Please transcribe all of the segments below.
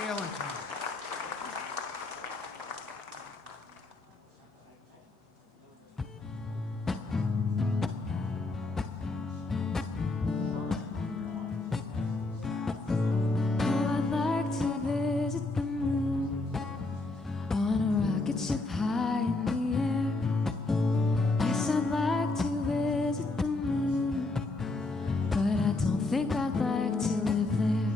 Gail and Tom. Ship high in the air. Yes, I'd like to visit the moon, but I don't think I'd like to live there.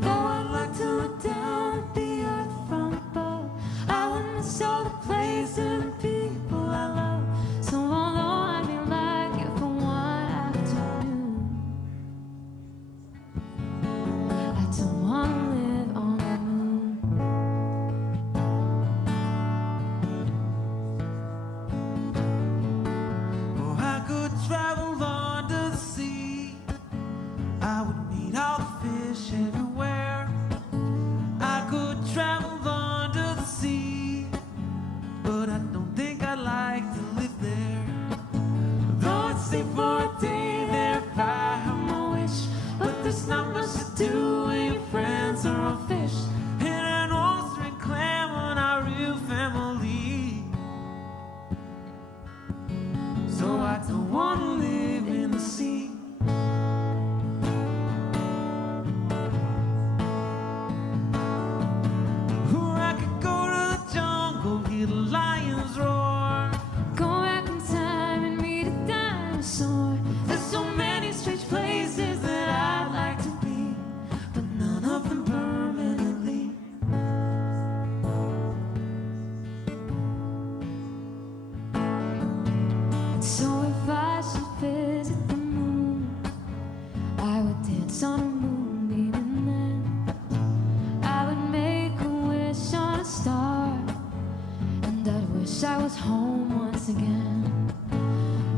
Though I'd like to look down at the earth from above, I would miss all the places and people I love. So although I may like it for one afternoon, I don't want to live on the moon. Travel under the sea, I would meet all the fish everywhere. I could travel under the sea, but I don't think I'd like to live there. Though I'd stay for a day there if I had my wish, but there's not much to do when your friends are all fish, and an oyster and clam on our real family. So I don't want to live in the sea. Or I could go to the jungle, hear the lions roar. Go back in time and meet a dinosaur. There's so many strange places that I'd like to be, but none of them permanently. So if I should visit the moon, I would dance on a moonbeam, and then I would make a wish on a star, and I'd wish I was home once again.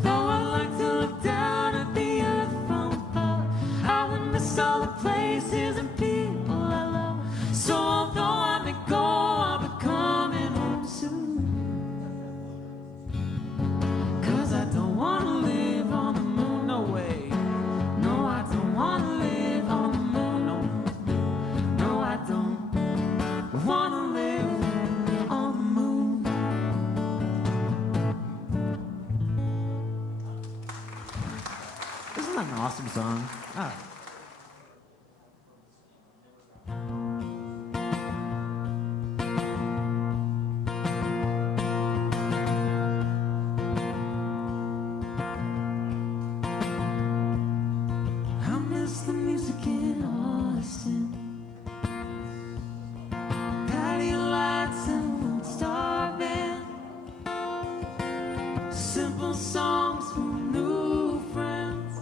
Though I like to look down at the earth from above, I would miss all the places and people I love. So although I may go, I'll be coming home soon. 'Cause I don't want to live on the moon, no way. No, I don't want to live on the moon, no. No, I don't want to live on the moon. Isn't that an awesome song? Ah. I miss the music in Austin, patio lights and Lone Star Band, simple songs from new friends.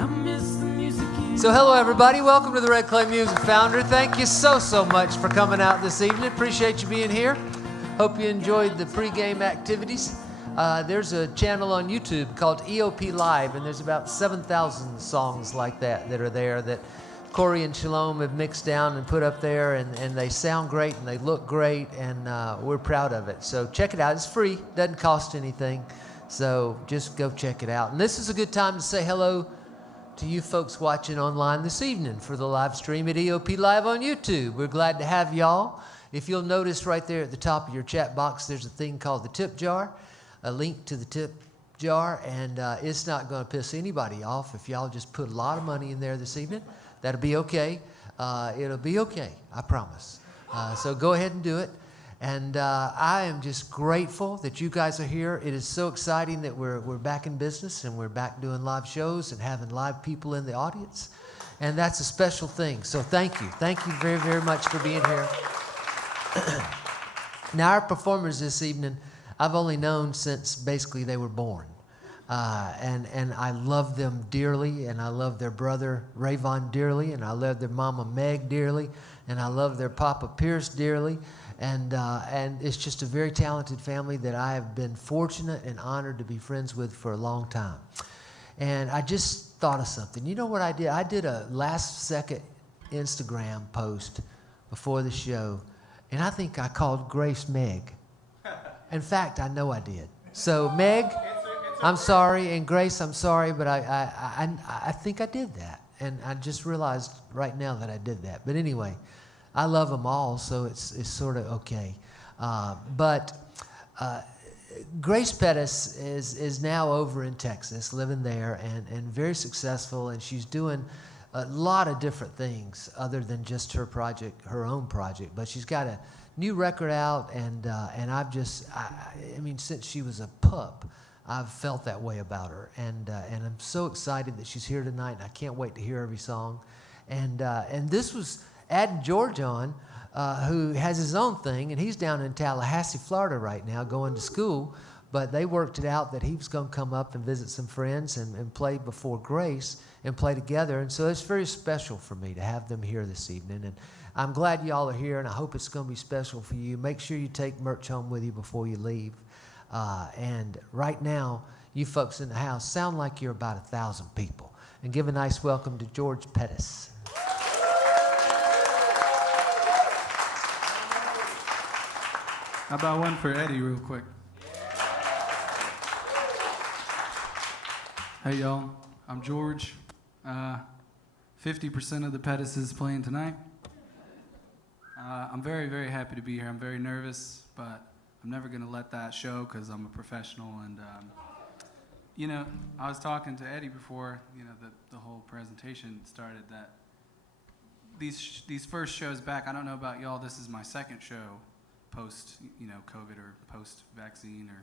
I miss the music in So hello everybody, welcome to the Red Clay Music Foundry. Thank you so much for coming out this evening. Appreciate you being here. Hope you enjoyed the pregame activities. There's a channel on YouTube called EOP Live, and there's about 7,000 songs like that are there that Corey and Shalom have mixed down and put up there, and they sound great and they look great, and we're proud of it. So check it out. It's free, doesn't cost anything. So just go check it out. And this is a good time to say hello to you folks watching online this evening for the live stream at EOP Live on YouTube. We're glad to have y'all. If you'll notice right there at the top of your chat box, there's a thing called the tip jar, a link to the tip jar, and it's not going to piss anybody off if y'all just put a lot of money in there this evening. That'll be okay. It'll be okay, I promise. So go ahead and do it. And I am just grateful that you guys are here. It is so exciting that we're back in business and we're back doing live shows and having live people in the audience. And that's a special thing. So thank you. Thank you very, very much for being here. Now, our performers this evening, I've only known since basically they were born. And I love them dearly, and I love their brother Rayvon dearly, and I love their mama Meg dearly, and I love their papa Pierce dearly. And it's just a very talented family that I have been fortunate and honored to be friends with for a long time. And I just thought of something. You know what I did? I did a last-second Instagram post before the show, and I think I called Grace Meg. In fact, I know I did. So Meg, I'm sorry, and Grace, I'm sorry, but I think I did that. And I just realized right now that I did that. But anyway, I love them all, so it's sort of okay. But Grace Pettis is now over in Texas, living there, and very successful, and she's doing a lot of different things other than just her project, her own project. But she's got a new record out, and I mean, since she was a pup, I've felt that way about her, and I'm so excited that she's here tonight, and I can't wait to hear every song. And this was adding George on, who has his own thing, and he's down in Tallahassee, Florida right now going to school, but they worked it out that he was going to come up and visit some friends and play before Grace and play together, and so it's very special for me to have them here this evening, and I'm glad y'all are here, and I hope it's going to be special for you. Make sure you take merch home with you before you leave, and right now, you folks in the house sound like you're about 1,000 people, and give a nice welcome to George Pettis. How about one for Eddie real quick? Hey y'all, I'm George. 50% of the Pettis is playing tonight. I'm very, very happy to be here. I'm very nervous, but I'm never gonna let that show because I'm a professional. And you know, I was talking to Eddie before, you know, the whole presentation started, that these first shows back, I don't know about y'all, this is my second show post, you know, COVID or post-vaccine or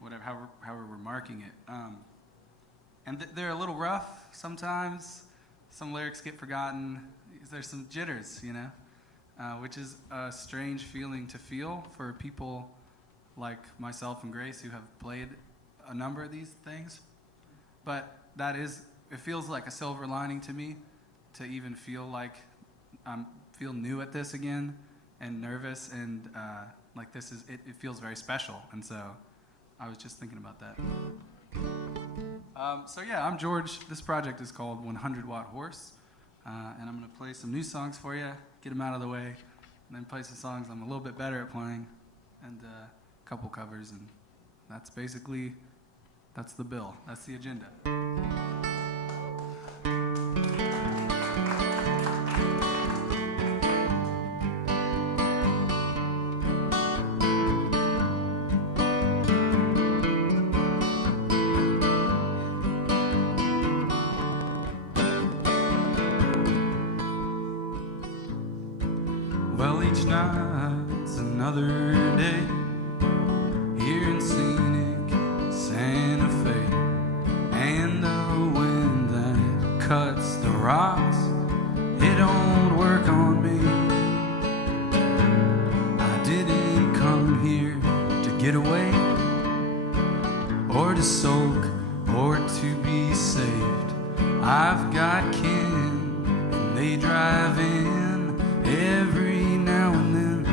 whatever, however we're marking it. And they're a little rough sometimes. Some lyrics get forgotten. There's some jitters, you know, which is a strange feeling to feel for people like myself and Grace who have played a number of these things. But it feels like a silver lining to me to even feel like feel new at this again, and nervous, and like this is, it feels very special, and so I was just thinking about that. So yeah, I'm George. This project is called 100 Watt Horse, and I'm going to play some new songs for you, get them out of the way, and then play some songs I'm a little bit better at playing, and a couple covers, and that's the bill. That's the agenda. Well, each night's another day here in scenic Santa Fe, and the wind that cuts the rocks, it don't work on me. I didn't come here to get away, or to sulk, or to be saved. I've got kin, and they drive in every now and then.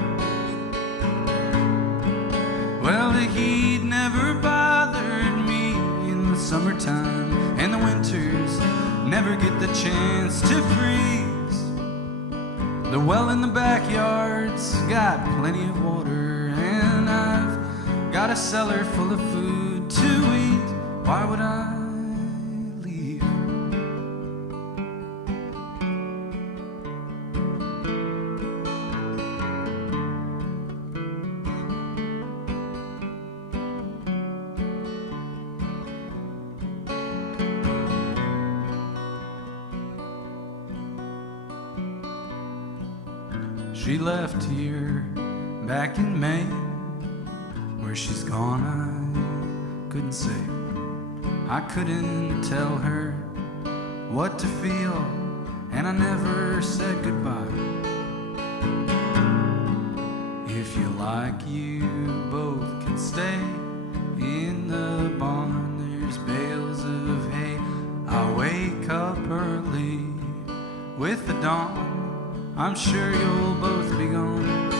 Well, the heat never bothered me in the summertime, and the winters never get the chance to freeze. The well in the backyard's got plenty of water, and I've got a cellar full of food to eat. Why would I leave? She left here back in May. Where she's gone, I couldn't say. I couldn't tell her what to feel, and I never said goodbye. If you like, you both can stay in the barn. There's bales of hay. I'll wake up early with the dawn. I'm sure you'll both be gone.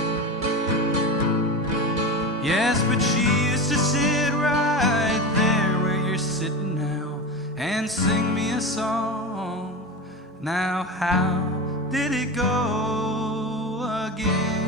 Yes, but she used to sit right there where you're sitting now and sing me a song. Now how did it go again?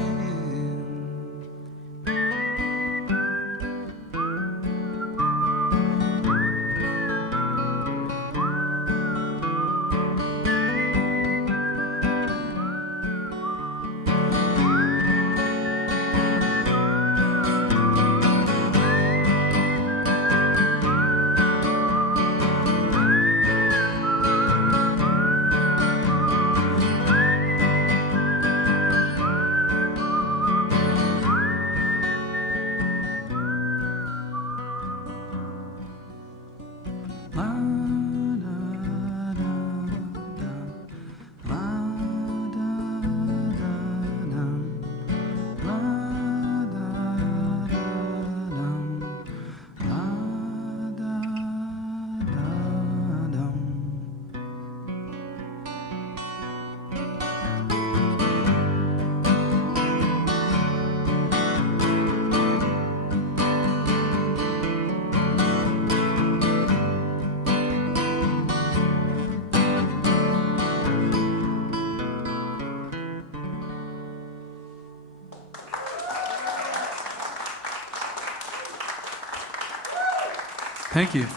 Thank you.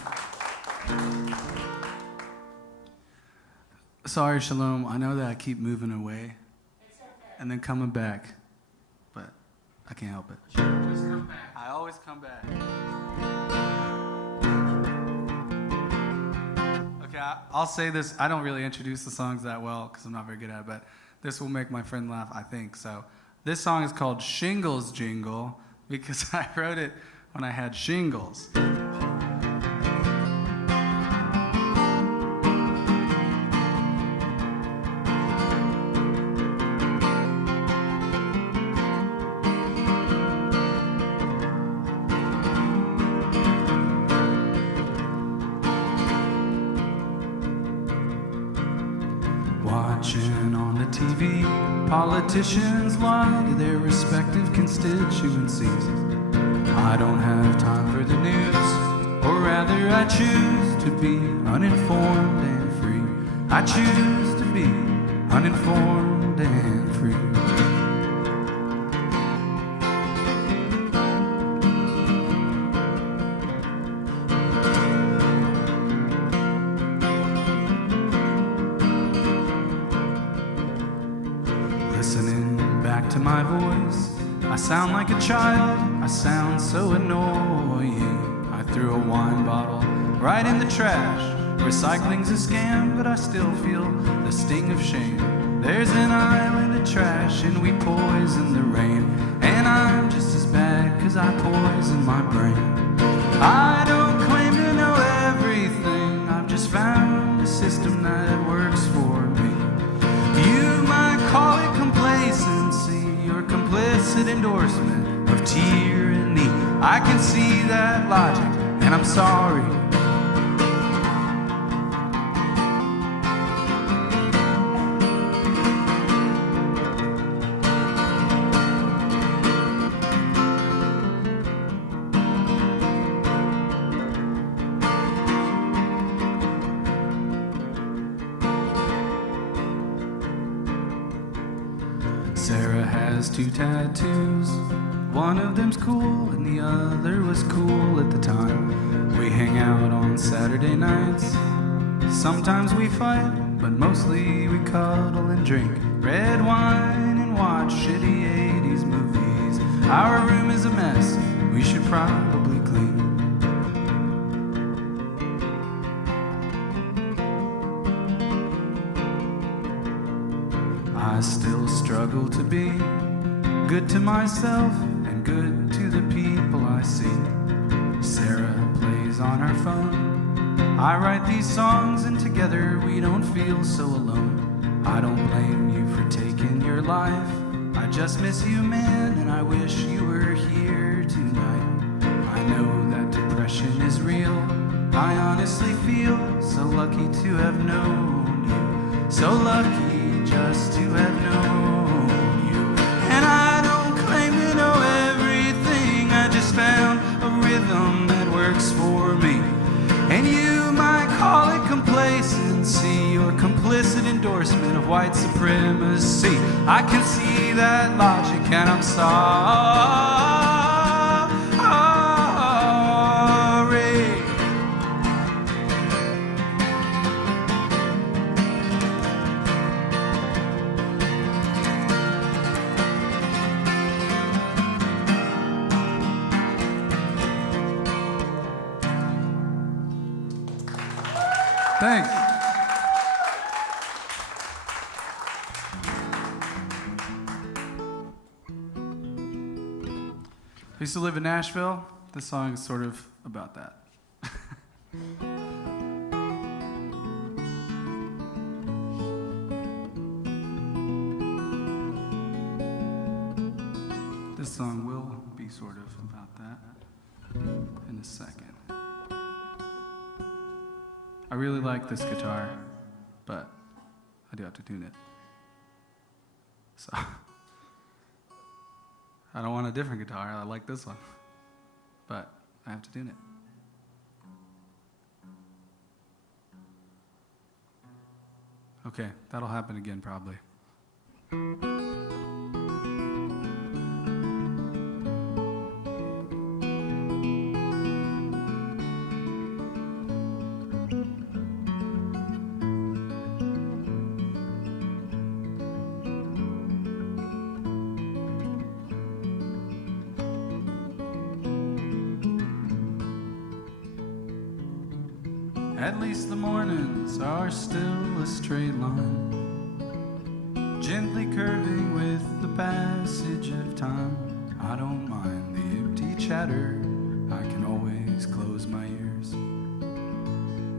Sorry, Shalom. I know that I keep moving away and then coming back, but I can't help it. Just come back. I always come back. Okay, I'll say this. I don't really introduce the songs that well because I'm not very good at it, but this will make my friend laugh, I think. So this song is called Shingles Jingle because I wrote it when I had shingles. Watching on the TV, politicians lie to their respective constituencies. I don't have time for the news, or rather I choose to be uninformed and free. I choose to be uninformed and free. Listening back to my voice, I sound like a child, I sound so annoying. I threw a wine bottle right in the trash. Recycling's a scam, but I still feel the sting of shame. There's an island of trash and we poison the rain. And I'm just as bad cause I poison my brain. I don't claim to know everything, I've just found a system that works for me. You might call it complacency or complicit endorsement of tyranny. I can see that logic, and I'm sorry. Sarah has 2 tattoos. One of them's cool and the other was cool at the time. We hang out on Saturday nights. Sometimes we fight, but mostly we cuddle and drink red wine and watch shitty 80s movies. Our room is a mess, we should probably clean. I still struggle to be good to myself and good to the people I see. Sarah plays on her phone. I write these songs and together we don't feel so alone. I don't blame you for taking your life. I just miss you, man, and I wish you were here tonight. I know that depression is real. I honestly feel so lucky to have known you. So lucky just to have known you. And I don't claim to know everything, I just found a rhythm that works for me. And you might call it complacency or complicit endorsement of white supremacy. I can see that logic and I'm sorry. Thanks. I used to live in Nashville. This song is sort of about that. This song will be sort of about that in a second. I really like this guitar, but I do have to tune it. So I don't want a different guitar. I like this one, but I have to tune it. Okay, that'll happen again probably. At least the mornings are still a straight line, gently curving with the passage of time. I don't mind the empty chatter, I can always close my ears.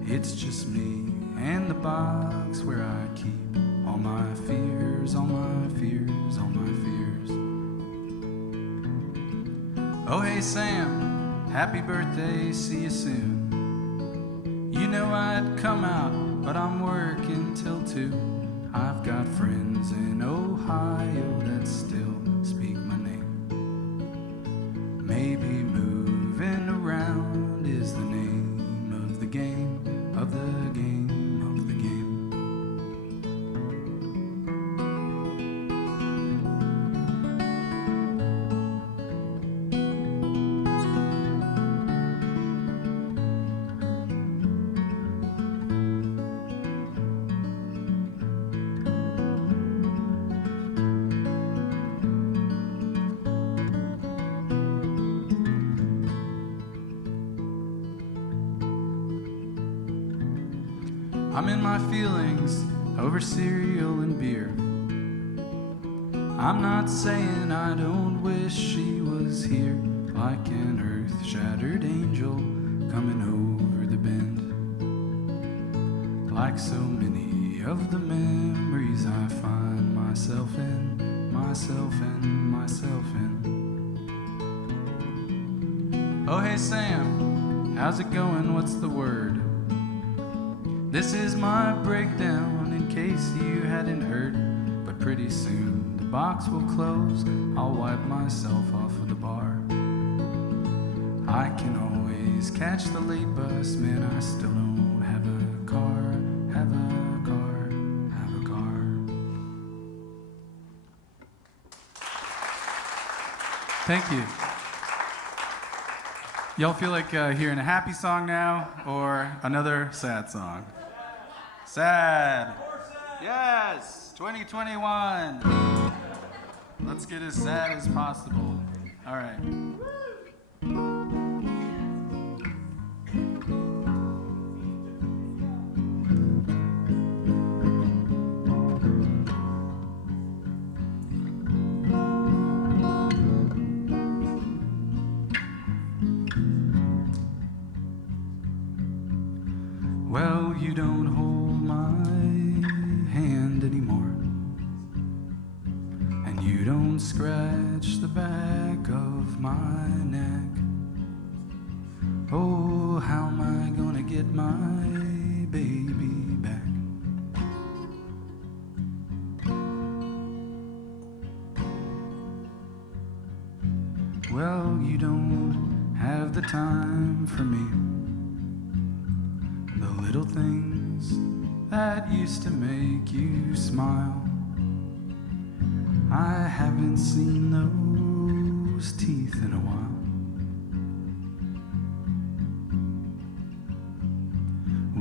It's just me and the box where I keep all my fears, all my fears, all my fears. Oh hey Sam, happy birthday, see you soon. You know I'd come out, but I'm working till 2. I've got friends in Ohio that still speak my name. Maybe moving around is the name of the game, of the game, of the game. I'm in my feelings over cereal and beer. I'm not saying I don't wish she was here, like an earth-shattered angel coming over the bend. Like so many of the memories I find myself in, myself in, myself in. Oh hey Sam, how's it going? What's the word? This is my breakdown in case you hadn't heard. But pretty soon the box will close, I'll wipe myself off of the bar. I can always catch the late bus, man, I still don't have a car, have a car, have a car. Thank you. Y'all feel like hearing a happy song now or another sad song? Sad. Yes, 2021. Let's get as sad as possible. All right. Well, you don't hold my hand anymore, and you don't scratch the back of my neck. Oh, how am I gonna get my baby back? Well, you don't have the time for me. The little things that used to make you smile, I haven't seen those teeth in a while.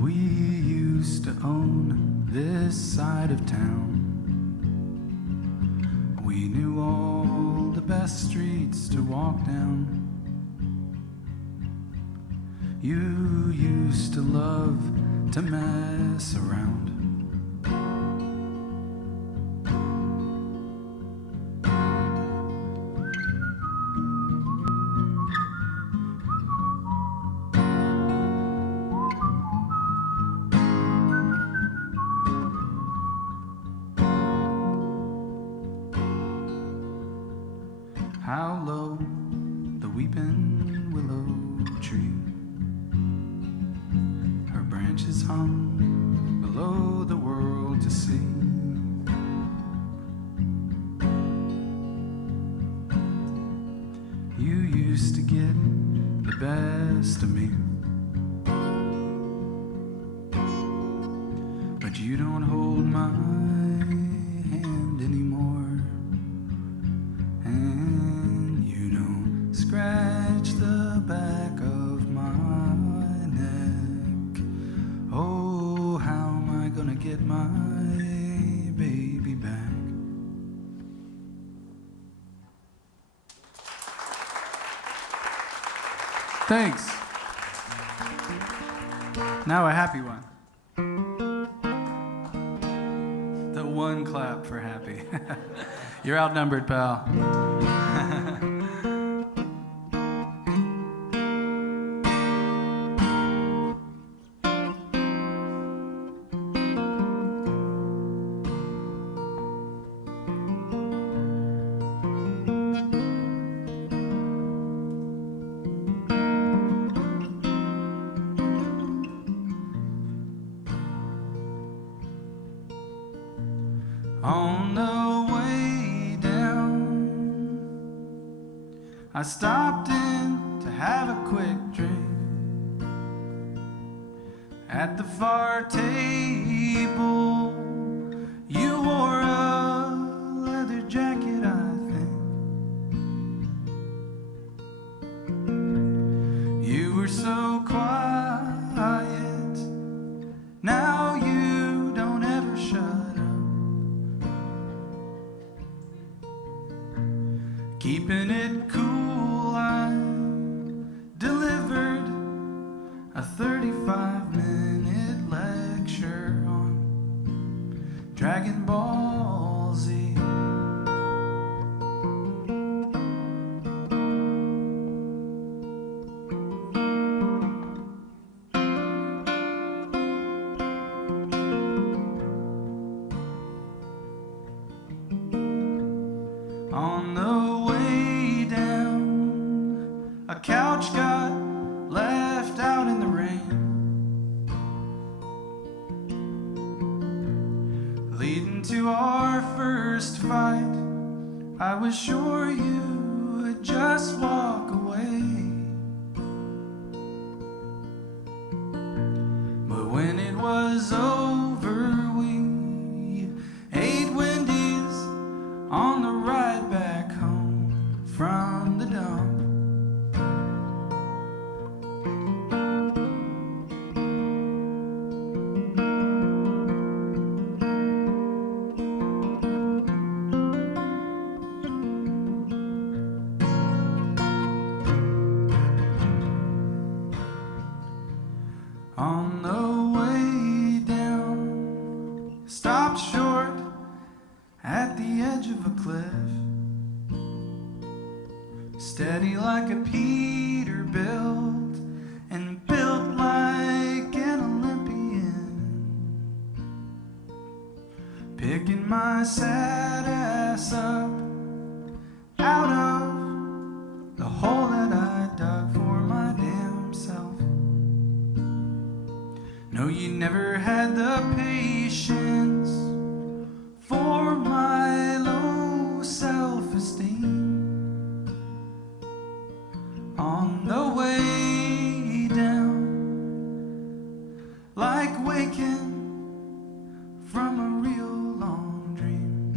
We used to own this side of town. We knew all the best streets to walk down. You used to love to mess around. How low the weeping willow tree, her branches hung below the world to see. You used to get the best of me, but you don't hold my hand anymore, and you don't scratch the back of my neck. Oh, how am I gonna get my baby back? Thanks. Now a happy one. The one clap for happy. You're outnumbered, pal. On the way down, I stopped in to have a quick drink. At the far table, you wore a leather jacket, I think. You were so quiet, now you don't ever shut up. Keeping it cool, I delivered a 35-minute lecture on Dragon Ball Z. On the way down, a couch got left out in the rain, leading to our first fight. I was sure you would just walk away, but when it was over, we ate Wendy's on the ride back home from the dump. On the way down, stopped short at the edge of a cliff, steady like a Peterbilt and built like an Olympian, picking my sad ass up out of the hole that I dug for my damn self. No, you never had the patience for my low self-esteem. On the way down, like waking from a real long dream.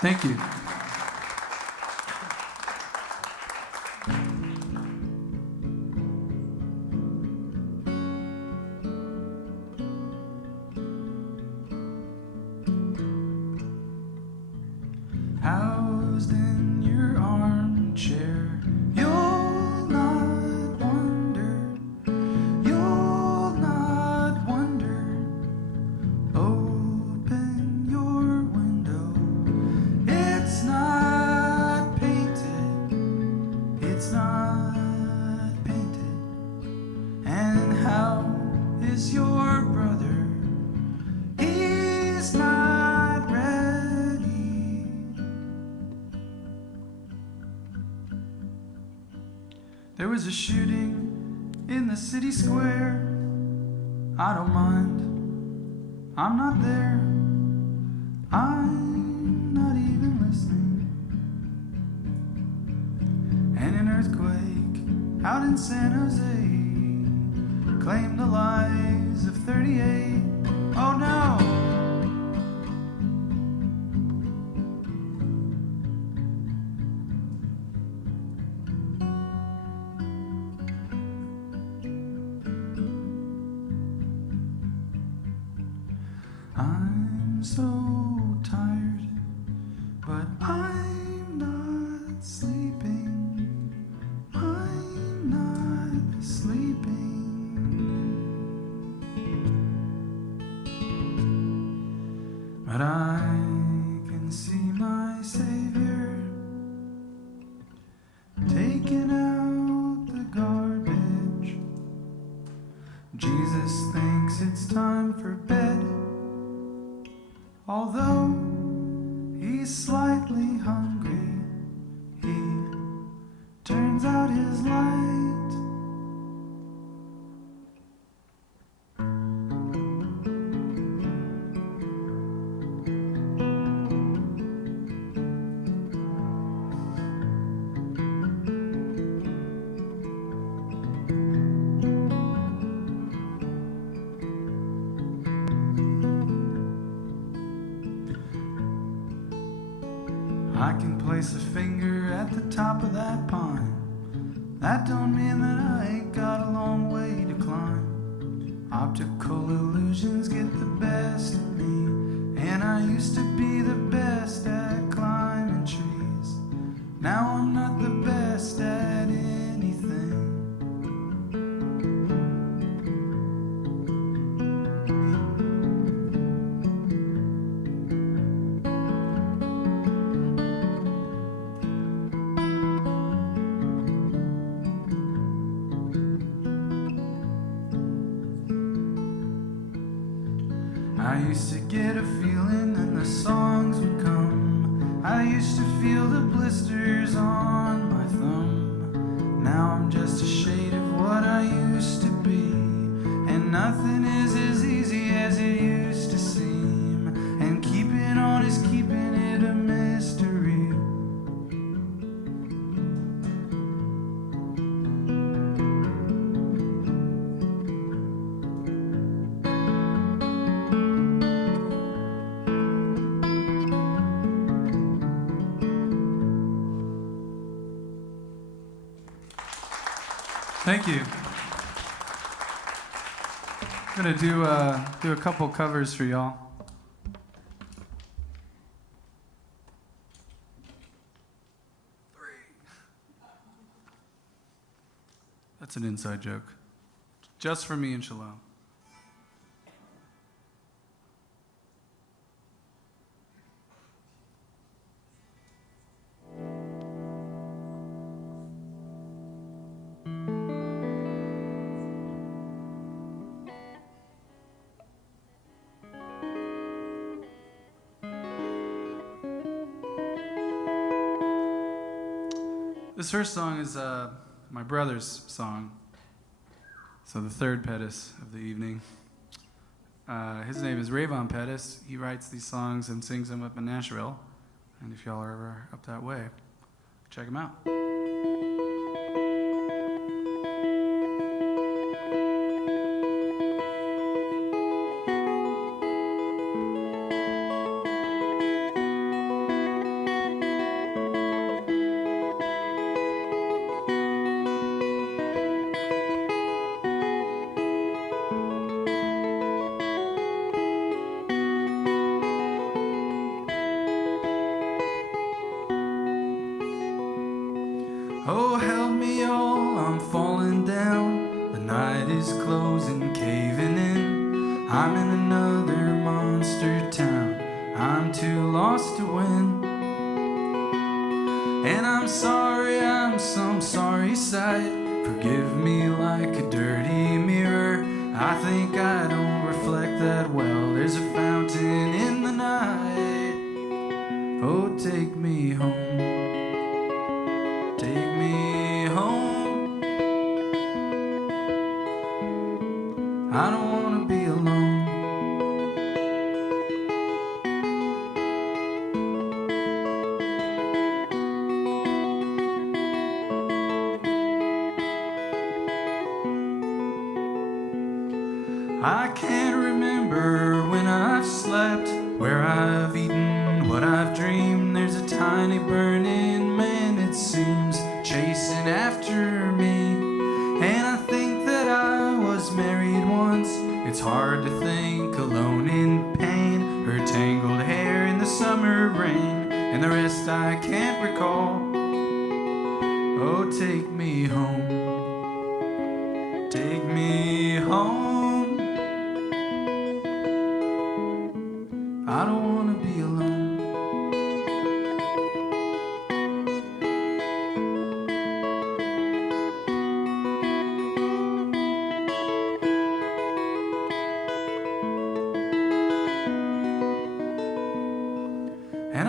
Thank you. Housed in your armchair, you'll not wonder, you'll not wonder. Open your window, it's not painted, it's not painted. And how is your brother? He's not ready. There was a shooting in the city square. I don't mind, I'm not there, I'm not even listening. And an earthquake out in San Jose claimed the lives of 38. Oh no! I'm so tired, but I'm not sleeping. but I can see my Savior taking out the garbage. Jesus thinks it's time for bed, although he's slightly hungry. He turns out his light. I can place a finger at the top of that pine. That don't mean that I ain't got a long way to climb. Optical illusions get the best of me, and I used to be the best at climbing trees. Now I'm not the best at anything. I used to get a feeling and the songs would come. I used to feel the blisters on my thumb. Now I'm just a shade of what I used to be, and nothing is as easy as it used to seem. And keeping on is keeping it a mystery. Thank you. I'm gonna do a couple covers for y'all. That's an inside joke. Just for me and Shalom. This first song is my brother's song, so the third Pettis of the evening. His name is Pettis. He writes these songs and sings them up in Nashville, and if y'all are ever up that way, check him out. Oh, help me all, I'm falling down. The night is closing, caving in. I'm in another monster town. I'm too lost to win. And I'm sorry, I'm some sorry sight. Forgive me like a dirty mirror. I think I don't reflect that well. There's a fountain in the night. Oh, take me home. Take me home. I don't want to be alone. I can't remember when I've slept, where I've eaten, what I've dreamed. There's a tiny burning man, it seems, chasing after me. And I think that I was married once. It's hard to think, alone in pain. Her tangled hair in the summer rain, and the rest I can't recall. Oh, take me home. Take me home. I don't want to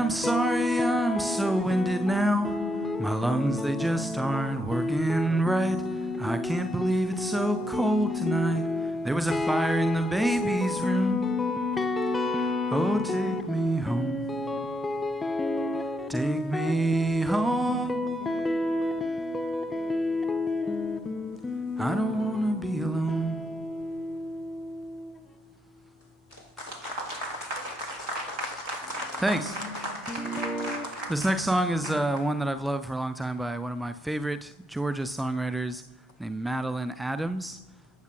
I'm sorry I'm so winded now. My lungs, they just aren't working right. I can't believe it's so cold tonight. There was a fire in the baby's room. Oh, take me home. Take me home. I don't want to be alone. Thanks. This next song is one that I've loved for a long time by one of my favorite Georgia songwriters named Madeline Adams,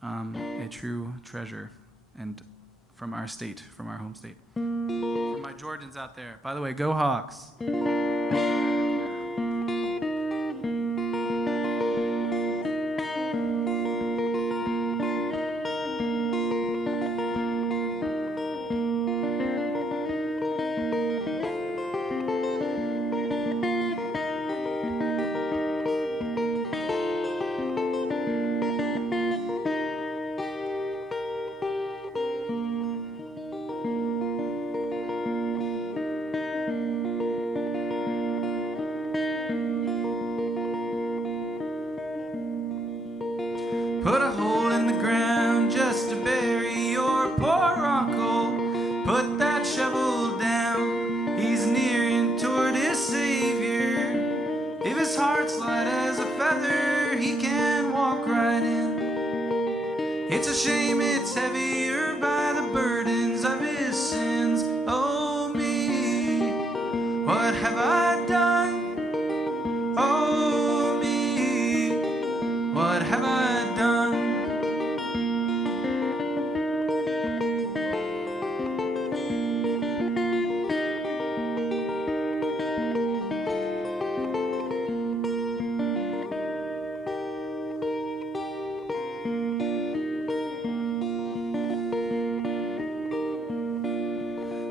a true treasure, and from our state, from our home state. For my Georgians out there, by the way, go Hawks. Put a hole in the ground just to bury your poor uncle. Put that shovel down, he's nearing toward his savior. If his heart's light as a feather, he can walk right in. It's a shame it's heavier by the burdens of his sins. Oh me, what have I done? Oh me, what have I done?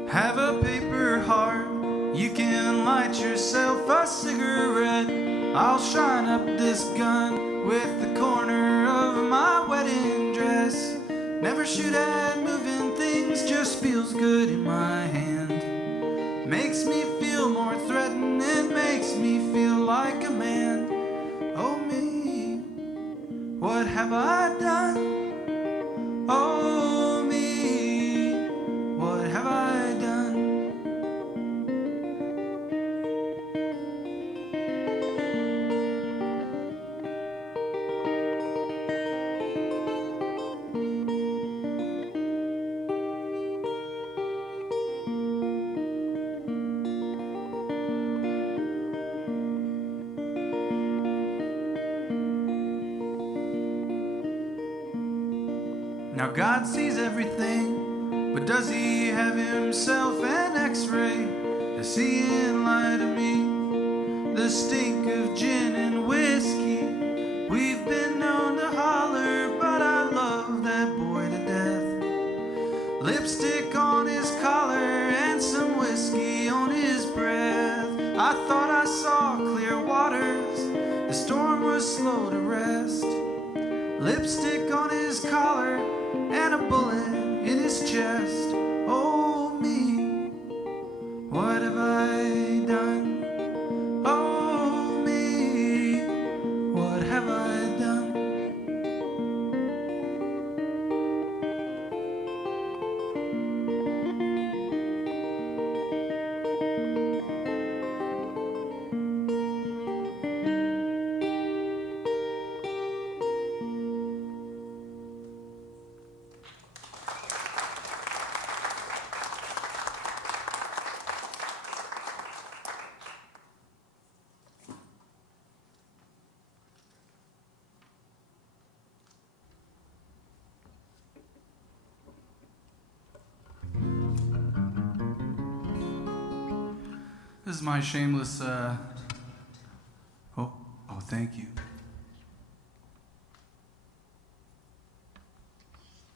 Have a paper heart, you can light yourself a cigarette. I'll shine up this gun with the corner of my wedding dress. Never shoot at moving things, just feels good in my hand. Makes me feel more threatening, makes me feel like a man. Oh me, what have I done? Oh me, what have I done? Now God sees everything, but does he have himself an x-ray? Does he enlighten to me the stink of gin and whiskey? We've been known to holler, but I love that boy to death. Lipstick on his collar and some whiskey on his breath. I thought I saw clear waters, the storm was slow to rest. Lipstick on his collar and a bullet in his chest. Oh me, what have I done? Oh me, what have I done? This is my shameless, oh, thank you.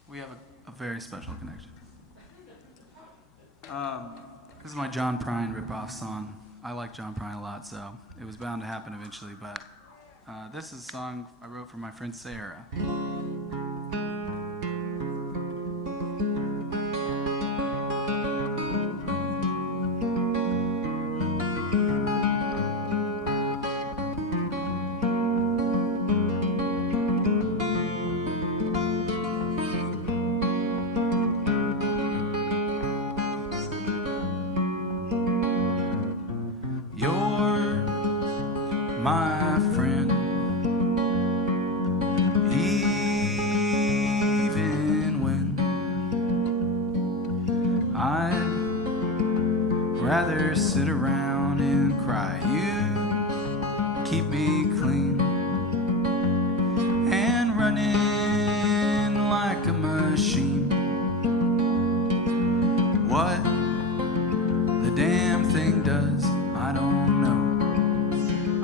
We have a very special connection. This is my John Prine ripoff song. I like John Prine a lot, so it was bound to happen eventually, but this is a song I wrote for my friend Sarah. rather sit around and cry. You keep me clean and running like a machine. What the damn thing does, I don't know.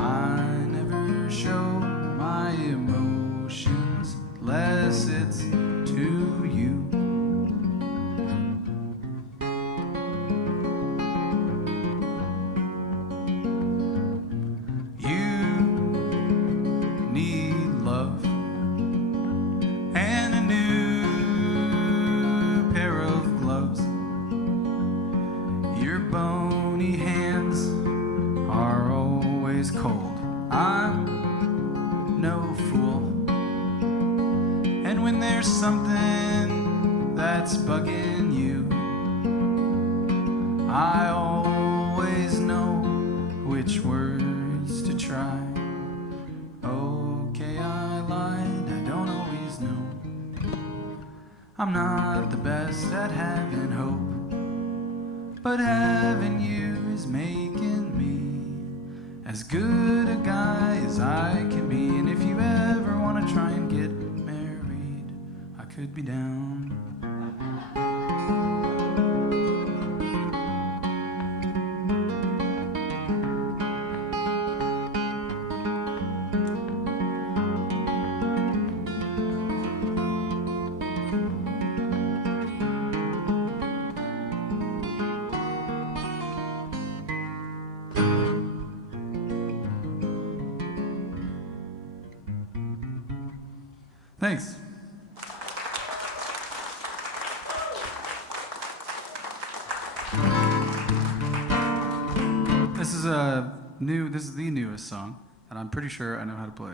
I never show my emotions unless it's to you. I'm not the best at having hope, but having you is making me as good a guy as I can be. And if you ever want to try and get married, I could be down. Thanks. This is the newest song, and I'm pretty sure I know how to play.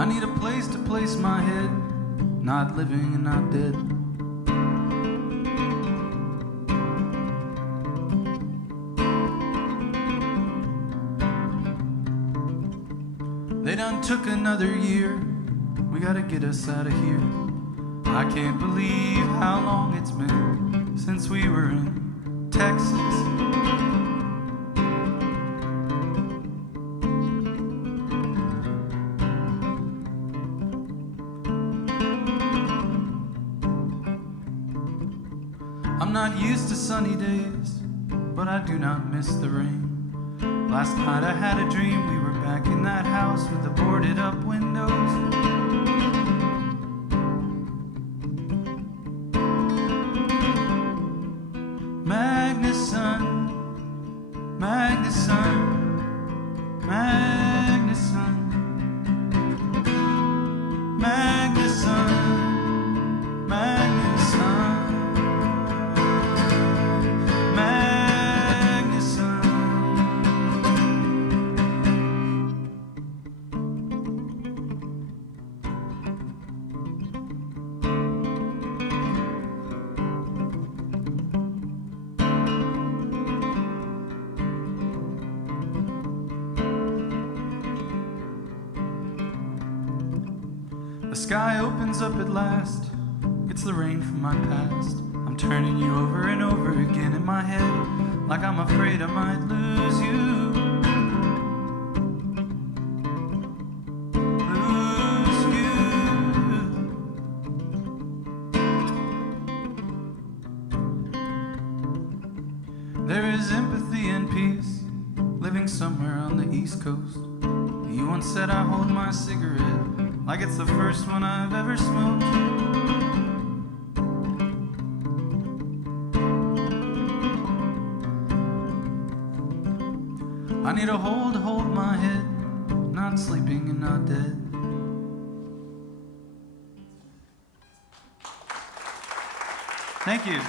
I need a place to place my head, not living and not dead. They done took another year, we gotta get us out of here. I can't believe how long it's been since we were in Texas. I'm not used to sunny days, but I do not miss the rain. Last night I had a dream we were back in that house with the boarded up windows. Magnuson, Magnuson, Magnuson, Magnuson, Magnuson. The sky opens up at last, it's the rain from my past. I'm turning you over and over again in my head, like I'm afraid I might lose you. Lose you. There is empathy and peace, living somewhere on the East Coast. You once said I hold my cigarette like it's the first one I've ever smoked. I need a hole to hold my head, not sleeping and not dead. Thank you.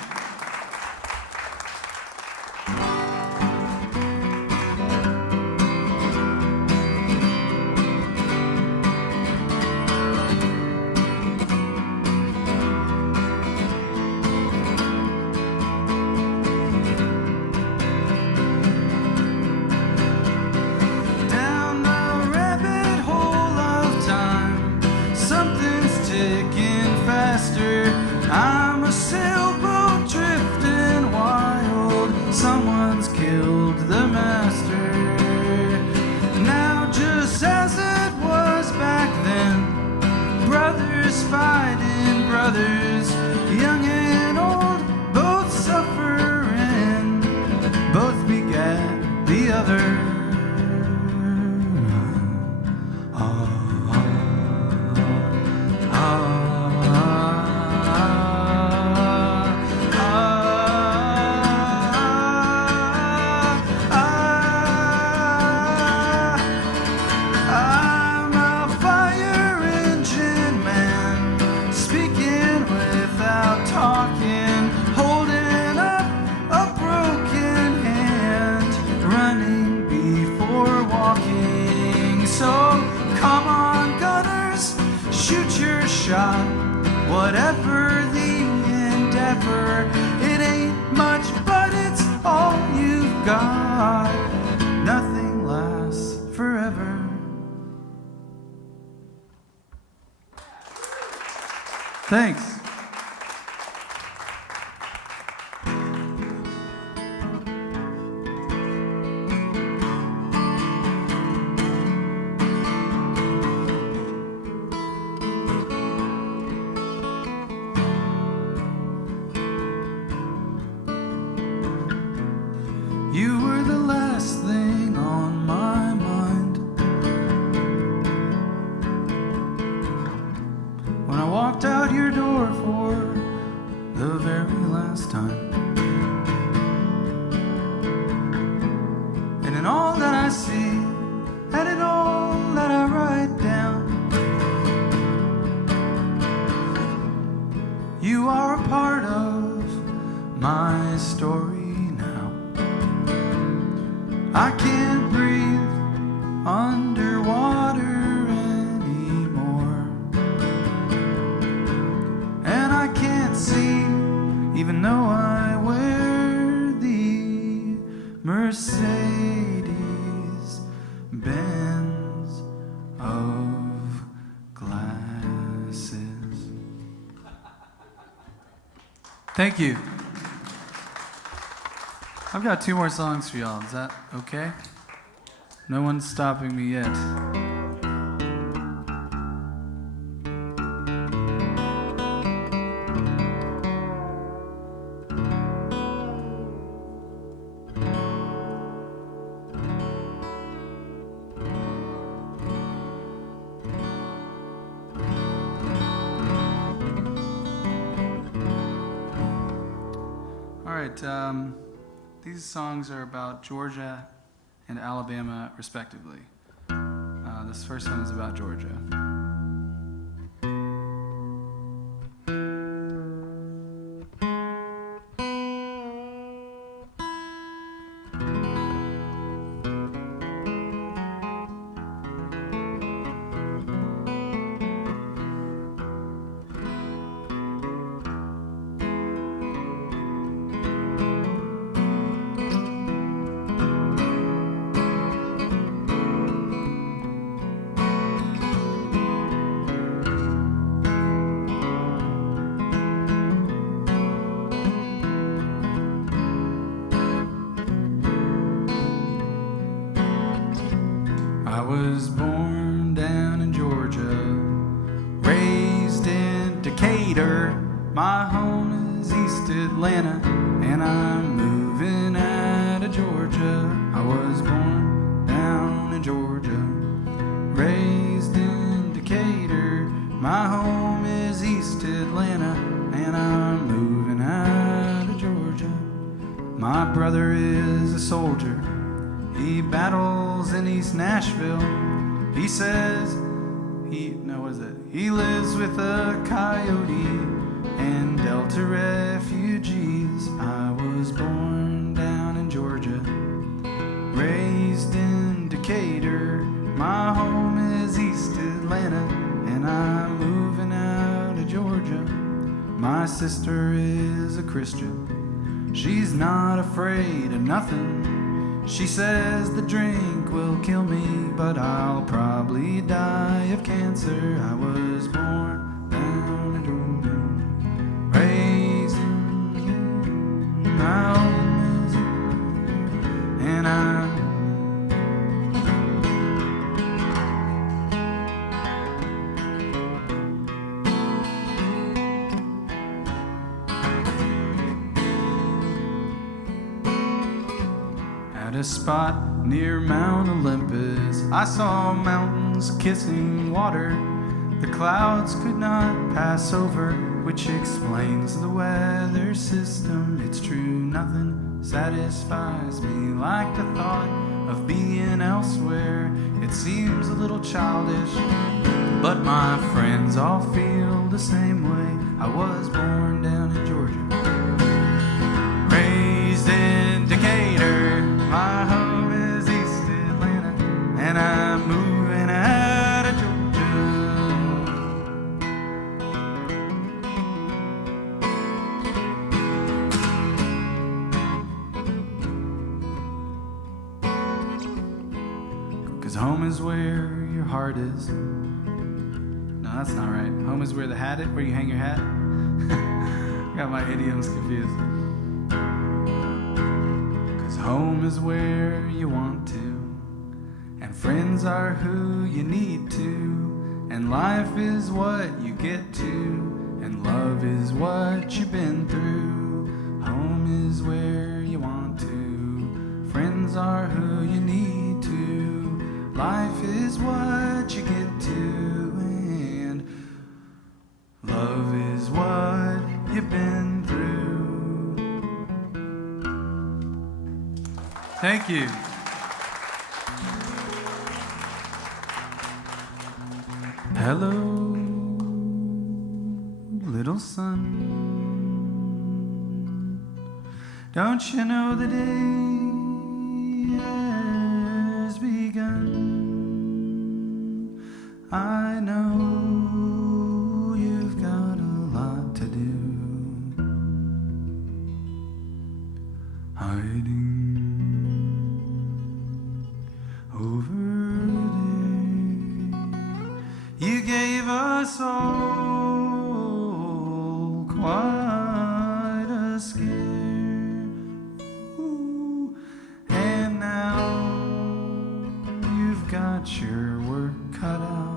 ticking faster. I'm a sailboat drifting wild. Someone's killed the master. Now just as it was back then, brothers fighting brothers, young and old, both suffering, both begat the other. Whatever the endeavor, it ain't much, but it's all you've got. Nothing lasts forever. Thanks. You were the last thing on my mind when I walked out your door for the very last time. And in all that I see, and in all that I write down, you are a part of my story. I can't breathe underwater anymore, and I can't see, even though I wear the Mercedes-Benz of glasses. Thank you. I've got 2 more songs for y'all. Is that okay? No one's stopping me yet. All right. These songs are about Georgia and Alabama, respectively. This first one is about Georgia. I was born down in Georgia, raised in Decatur. My home is East Atlanta, and I'm moving out of Georgia. I was born down in Georgia, raised in Decatur. My home is East Atlanta, and I'm moving out of Georgia. My brother is a soldier. He battles in East Nashville. He says he lives with a coyote and Delta refugees. I was born down in Georgia, raised in Decatur. My home is East Atlanta, and I'm moving out of Georgia. My sister is a Christian. She's not afraid of nothing. She says the drink will kill me, but I'll probably die of cancer. I was born down a spot near Mount Olympus. I saw mountains kissing water the clouds could not pass over, which explains the weather system. It's true, nothing satisfies me like the thought of being elsewhere. It seems a little childish, but my friends all feel the same way. I was born down in Georgia, raised in Decatur. My home is East Atlanta, and I'm moving out of Georgia. 'Cause home is where your heart is. No, that's not right. Home is where the hat is, where you hang your hat. Got my idioms confused. 'Cause home is where you want to, and friends are who you need to, and life is what you get to, and love is what you've been through. Home is where you want to, friends are who you need to, life is what you get to, and love is what you've been through. Thank you. Hello, little sun. Don't you know the day has begun? I know you've got a lot to do, hiding over there. You gave us all quite a scare. Ooh. And now you've got your work cut out.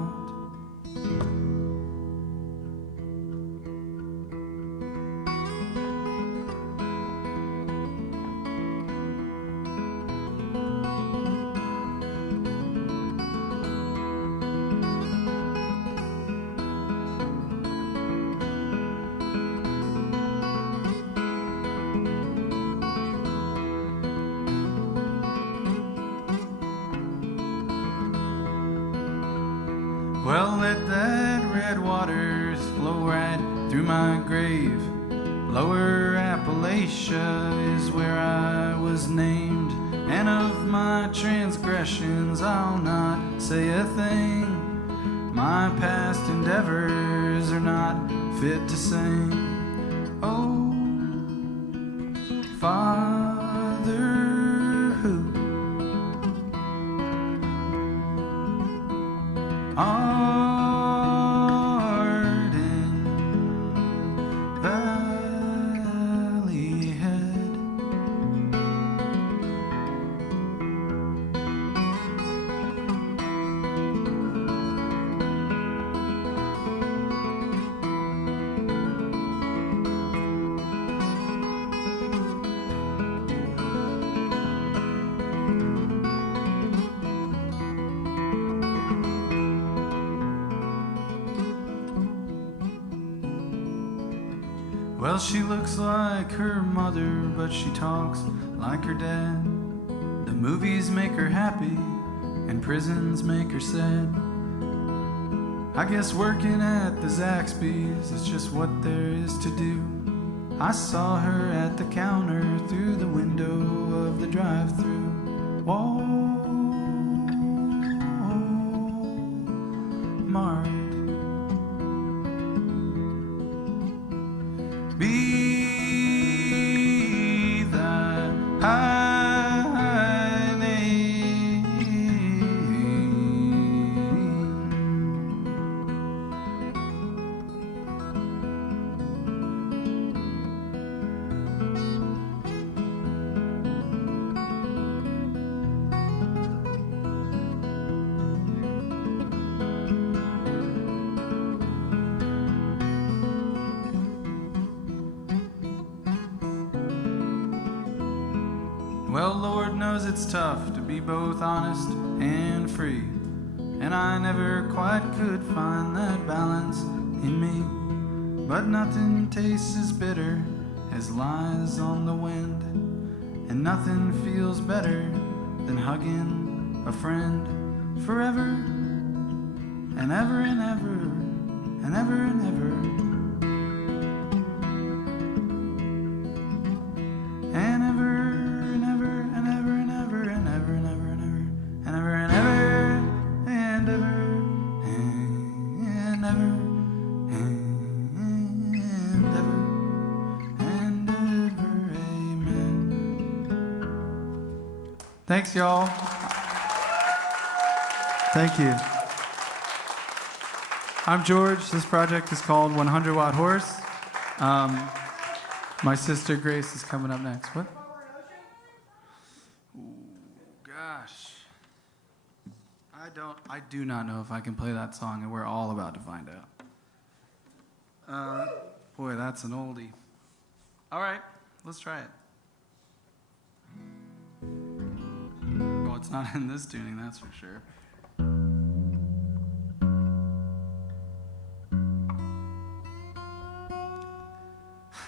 Well, let that red water flow right through my grave. Lower Appalachia is where I was named, and of my transgressions I'll not say a thing. My past endeavors are not fit to sing. Oh, Father, who art in Valley Head. Well, she looks like her mother, but she talks like her dad. The movies make her happy, and prisons make her sad. I guess working at the Zaxby's is just what there is to do. I saw her at the counter through the window of the drive-thru. Walmart. Be thy high name. Well, Lord knows it's tough to be both honest and free, and I never quite could find that balance in me. But nothing tastes as bitter as lies on the wind, and nothing feels better than hugging a friend forever and ever and ever and ever and ever and ever and ever and ever and ever and ever and ever and ever and ever and ever and ever and ever and ever and ever. Amen. Thanks, y'all. Thank you. I'm George. This project is called 100 Watt Horse. My sister Grace is coming up next. What? Ooh, gosh. I do not know if I can play that song, and we're all about to find out. Boy, that's an oldie. All right, let's try it. Well, it's not in this tuning, that's for sure.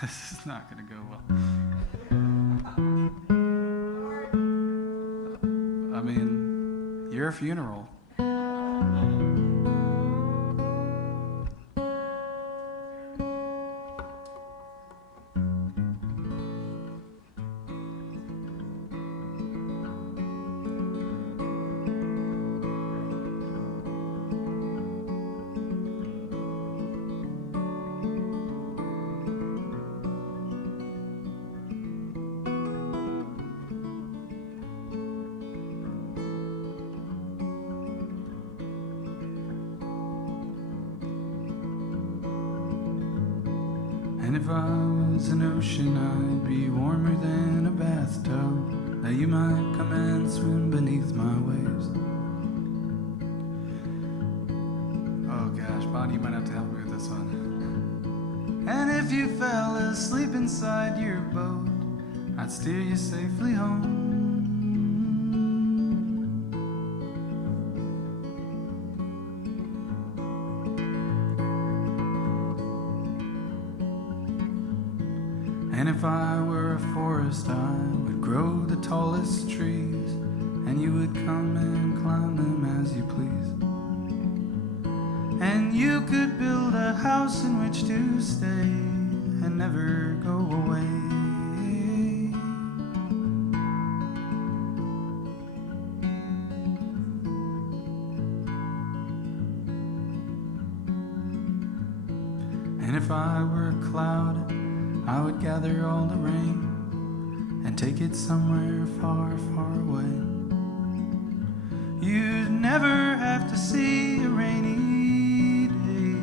This is not going to go well. I mean, your funeral. And if I was an ocean, I'd be warmer than a bathtub, that you might come and swim beneath my waves. Oh gosh, Bonnie, you might have to help me with this one. And if you fell asleep inside your boat, I'd steer you safely home. And if I were a forest, I would grow the tallest trees, and you would come and climb them as you please. And you could build a house in which to stay and never go away. And if I were a cloud, I would gather all the rain and take it somewhere far, far away. You'd never have to see a rainy day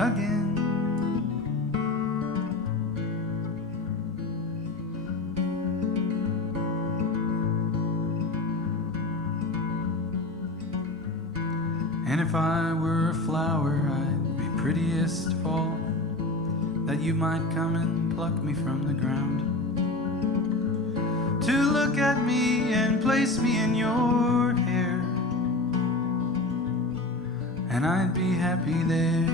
again. And if I were a flower, I'd be prettiest of all, that you might come and pluck me from the ground, to look at me and place me in your hair, and I'd be happy there.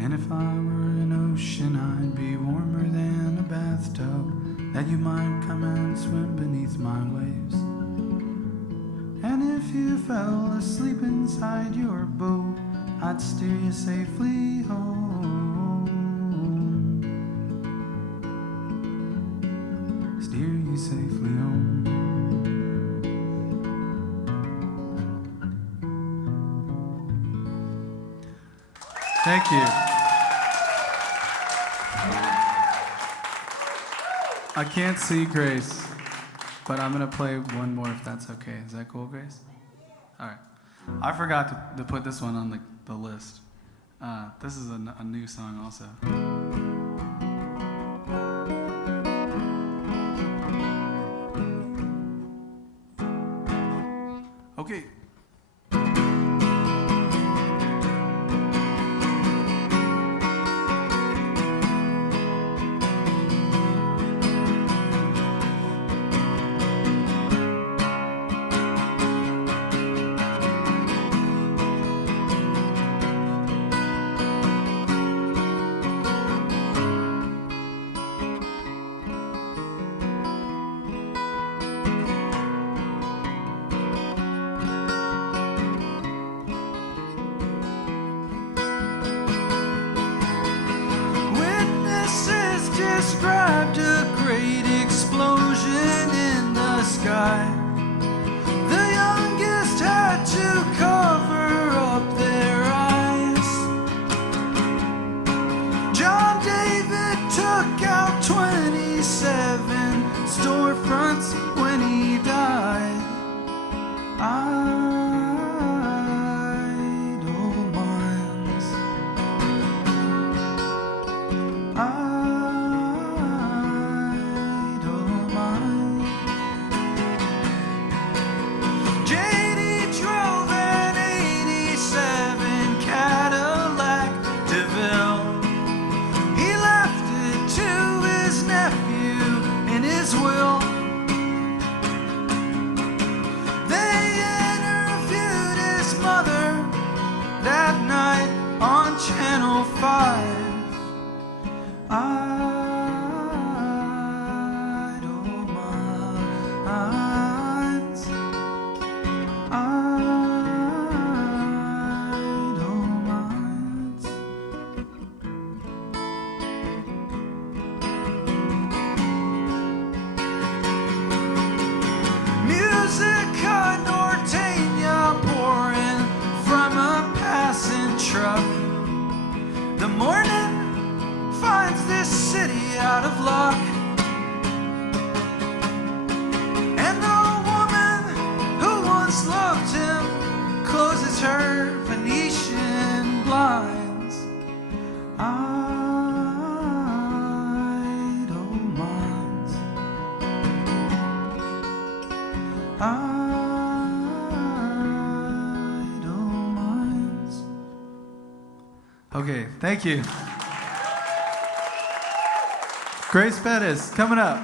And if I were an ocean, I'd be warmer than a bathtub, that you might come and swim beneath my waves. And if you fell asleep inside your boat, I'd steer you safely home. Steer you safely home. Thank you. I can't see Grace. but I'm going to play one more if that's okay. Is that cool, Grace? All right. I forgot to put this one on the list. This is a new song also. Okay. Described a great explosion in the sky. The youngest had to cover up their eyes. John David took out 27 storefronts when he died. Idle minds. Channel 5. Idle minds. Idle minds. Musica Norteña pouring from a passing truck. The morning finds this city out of luck, and the woman who once loved him closes her Venetian blinds. Idle minds. Idle minds. Okay, thank you. Grace Pettis, coming up.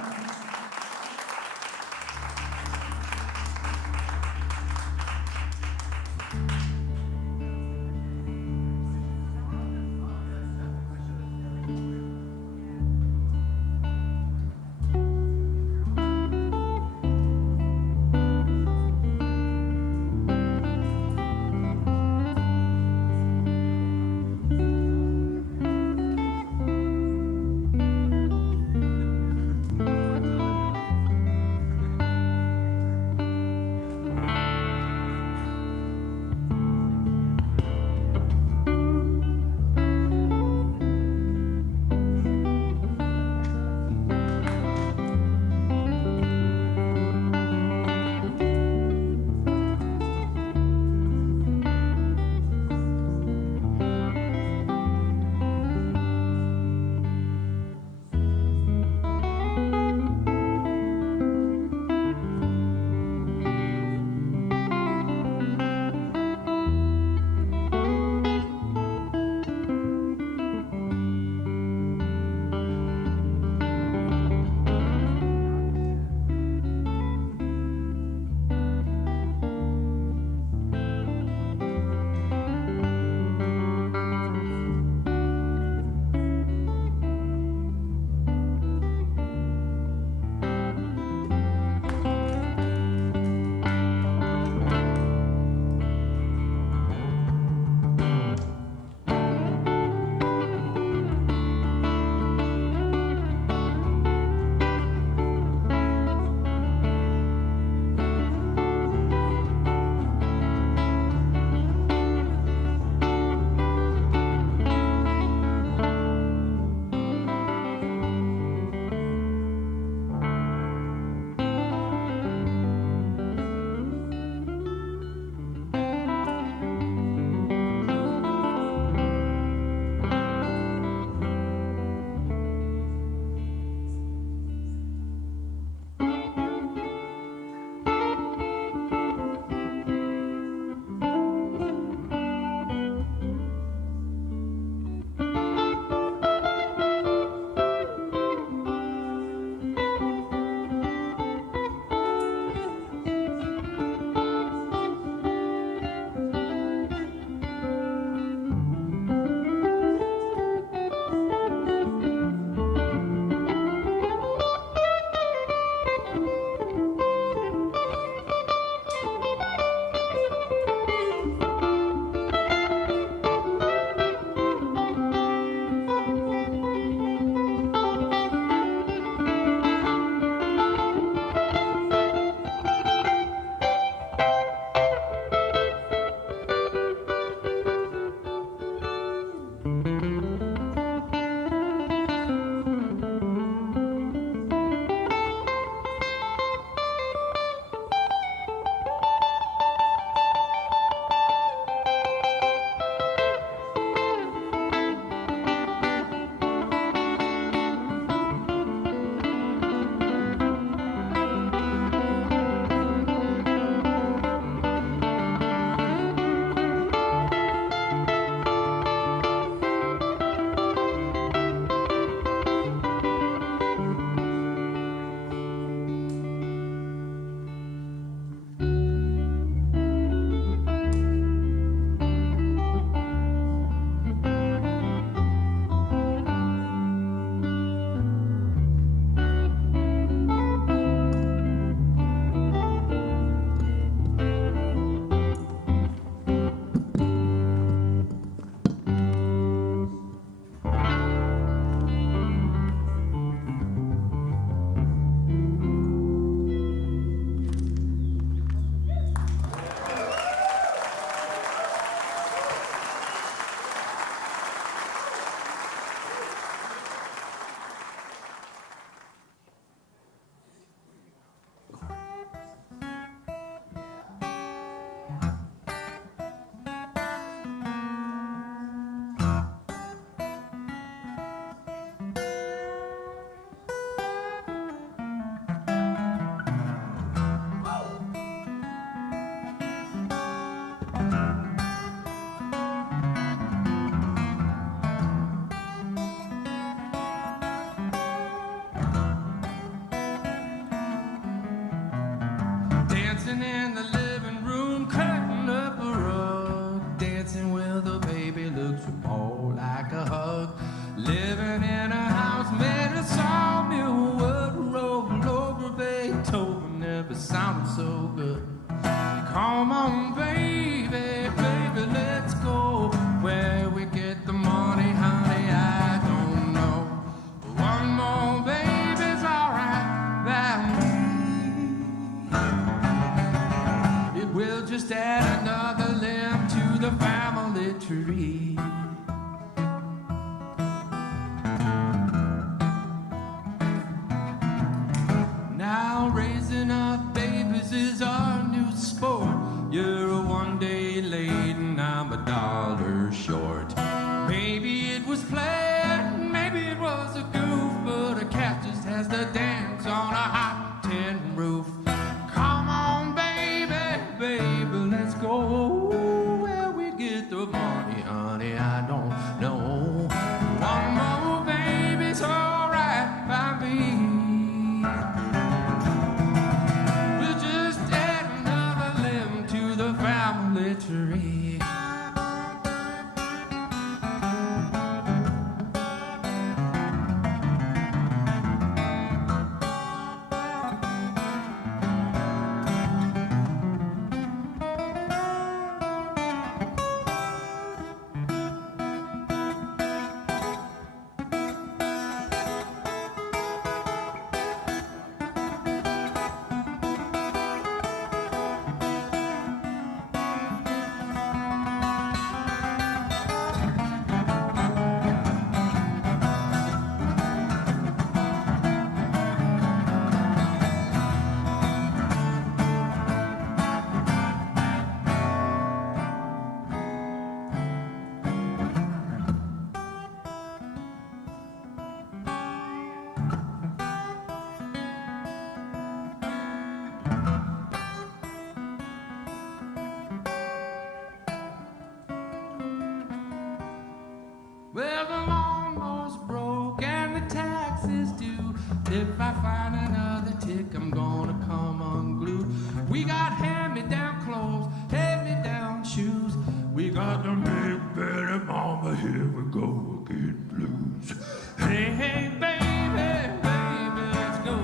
If I find another tick, I'm gonna come unglued. We got hand-me-down clothes, hand-me-down shoes. We got the big Betty Mama, here we go again blues. Hey, hey, baby, baby, let's go.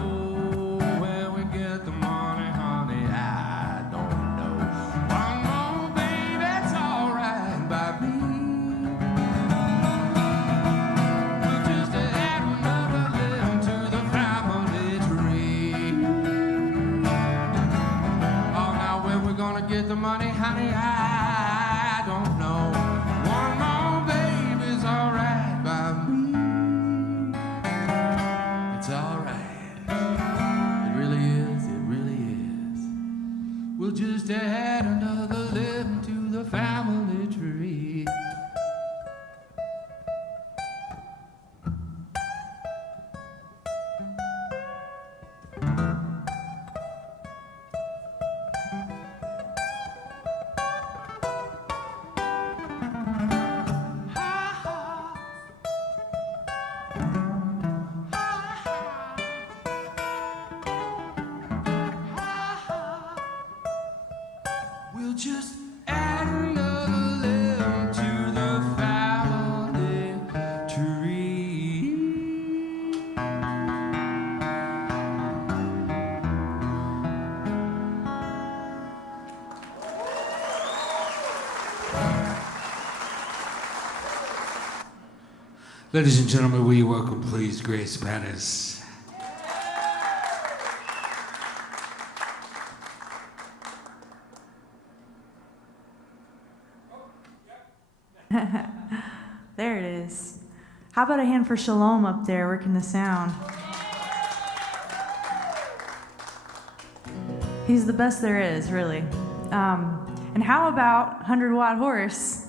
Where we get the money, honey, I don't know. One more, baby, it's alright by me. We'll just add another limb to the family tree. Oh, now where we gonna get the money, honey, I don't know. One more, baby's alright by me. It's alright. It really is, it really is. We'll just add another limb to the family tree. We'll just add another limb to the family tree. Ladies and gentlemen, we welcome, please, Grace Pettis. There it is. How about a hand for Shalom up there working the sound? He's the best there is, really. And how about 100-watt horse?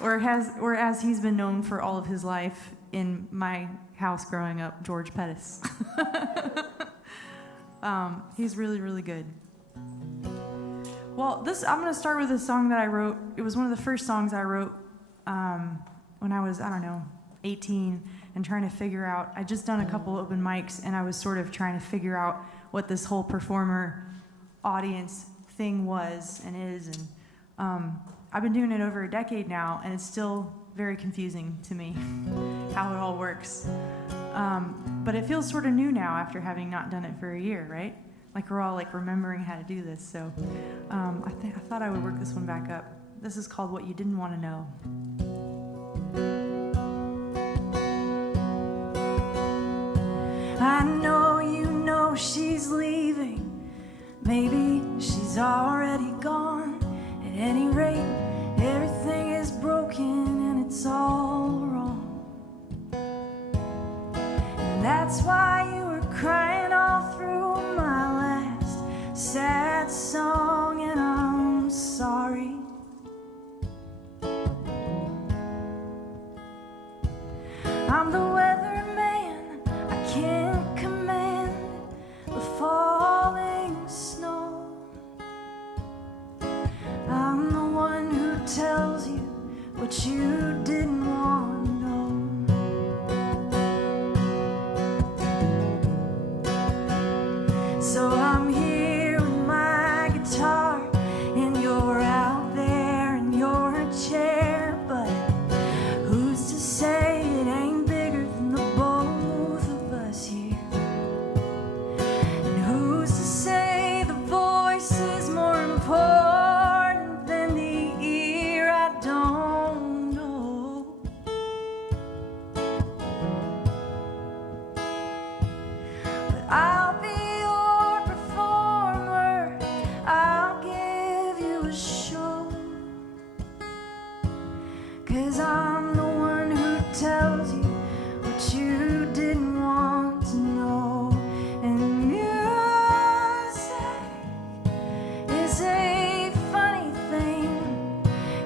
or as he's been known for all of his life in my house growing up, George Pettis. He's really, really good. Well, I'm going to start with a song that I wrote. It was one of the first songs I wrote when I was, 18, and trying to figure out, I'd just done a couple open mics, and I was sort of trying to figure out what this whole performer audience thing was and is. And I've been doing it over a decade now, and it's still very confusing to me how it all works. But it feels sort of new now after having not done it for a year, right? Like we're all like remembering how to do this. So I thought I would work this one back up. This is called What You Didn't Want to Know. I know you know she's leaving. Maybe she's already gone. At any rate, everything is broken and it's all wrong. And that's why you were crying all through my last sad song, and I'm sorry. I'm the weatherman, I can't command the falling snow. I'm the one who tells you what you didn't want to know. So I'm here with my guitar, and you're out there in your chair. But who's to say it ain't bigger than the both of us here? And who's to say the voice is more important than the ear? I don't know. But I'll be your performer, I'll give you a show. 'Cause I'm the one who tells you what you didn't want to know. And music is a funny thing.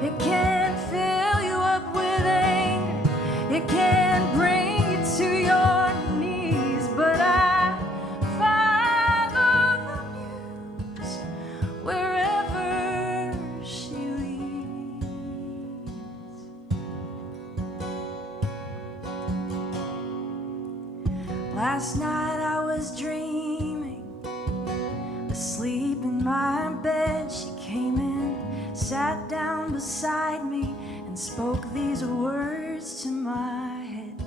It can fill you up with anger. It can bring you to your knees. But I Last night I was dreaming, asleep in my bed. She came in, sat down beside me, and spoke these words to my head.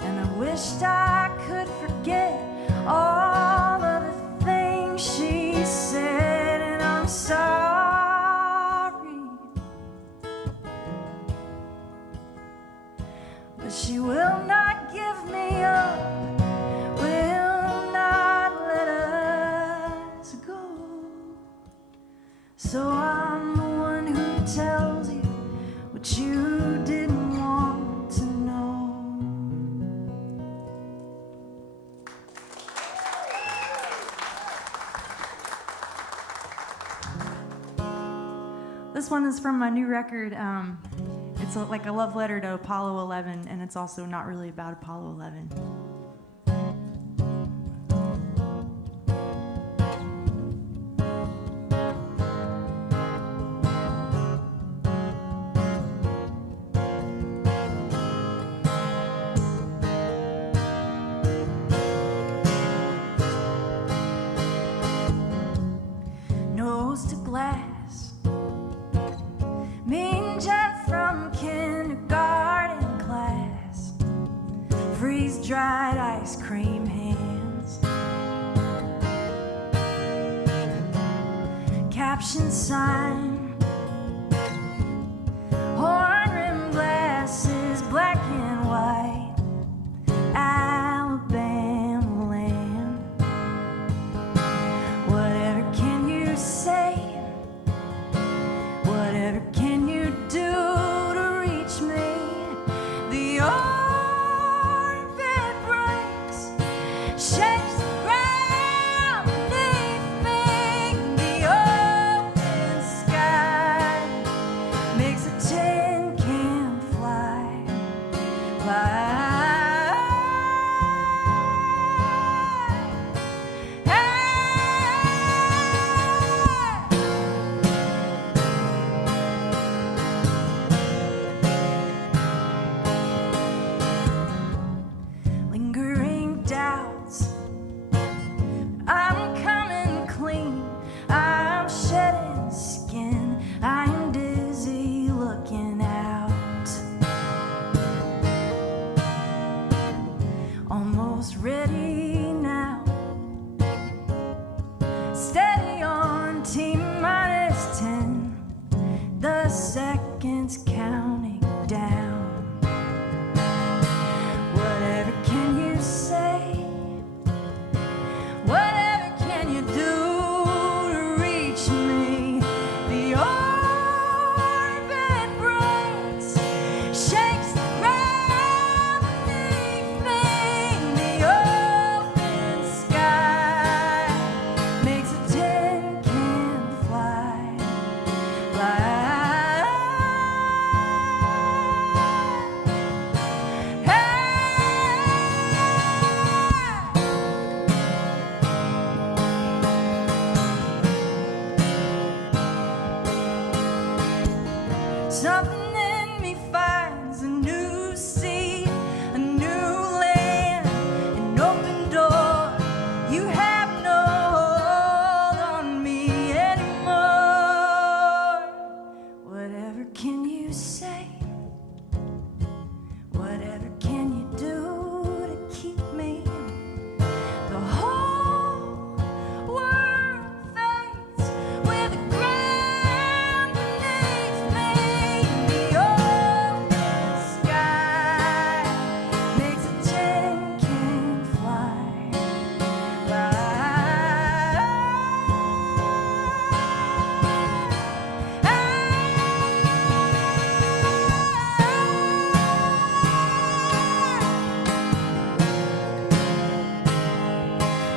And I wished I could forget all of the things she said, and I'm sorry, but she will not give me up, will not let us go. So I'm the one who tells you what you didn't want to know. This one is from my new record. It's like a love letter to Apollo 11, and it's also not really about Apollo 11. Nose to glass, mean jet from kindergarten class, freeze-dried ice cream hands, caption sign, horn-rimmed glasses, black and white, Alabama land. Whatever can you say? Whatever can you do to reach me? The orbit breaks, shakes the ground beneath me. The open sky makes a tin can fly, fly. Lingering doubts, I'm coming clean, I'm shedding skin, I'm dizzy looking out, almost ready now, steady on T-10, the seconds counting down. Whatever can you say? Whatever can you do to reach me? The orbit breaks, shakes the ground beneath me. The open sky makes a tin can fly, fly. Something in me finds a new sea, a new land, an open door. You have no hold on me anymore. Whatever can you say? Whatever can you do to keep me? The whole world fades with the ground beneath me. The open sky makes a tin can fly,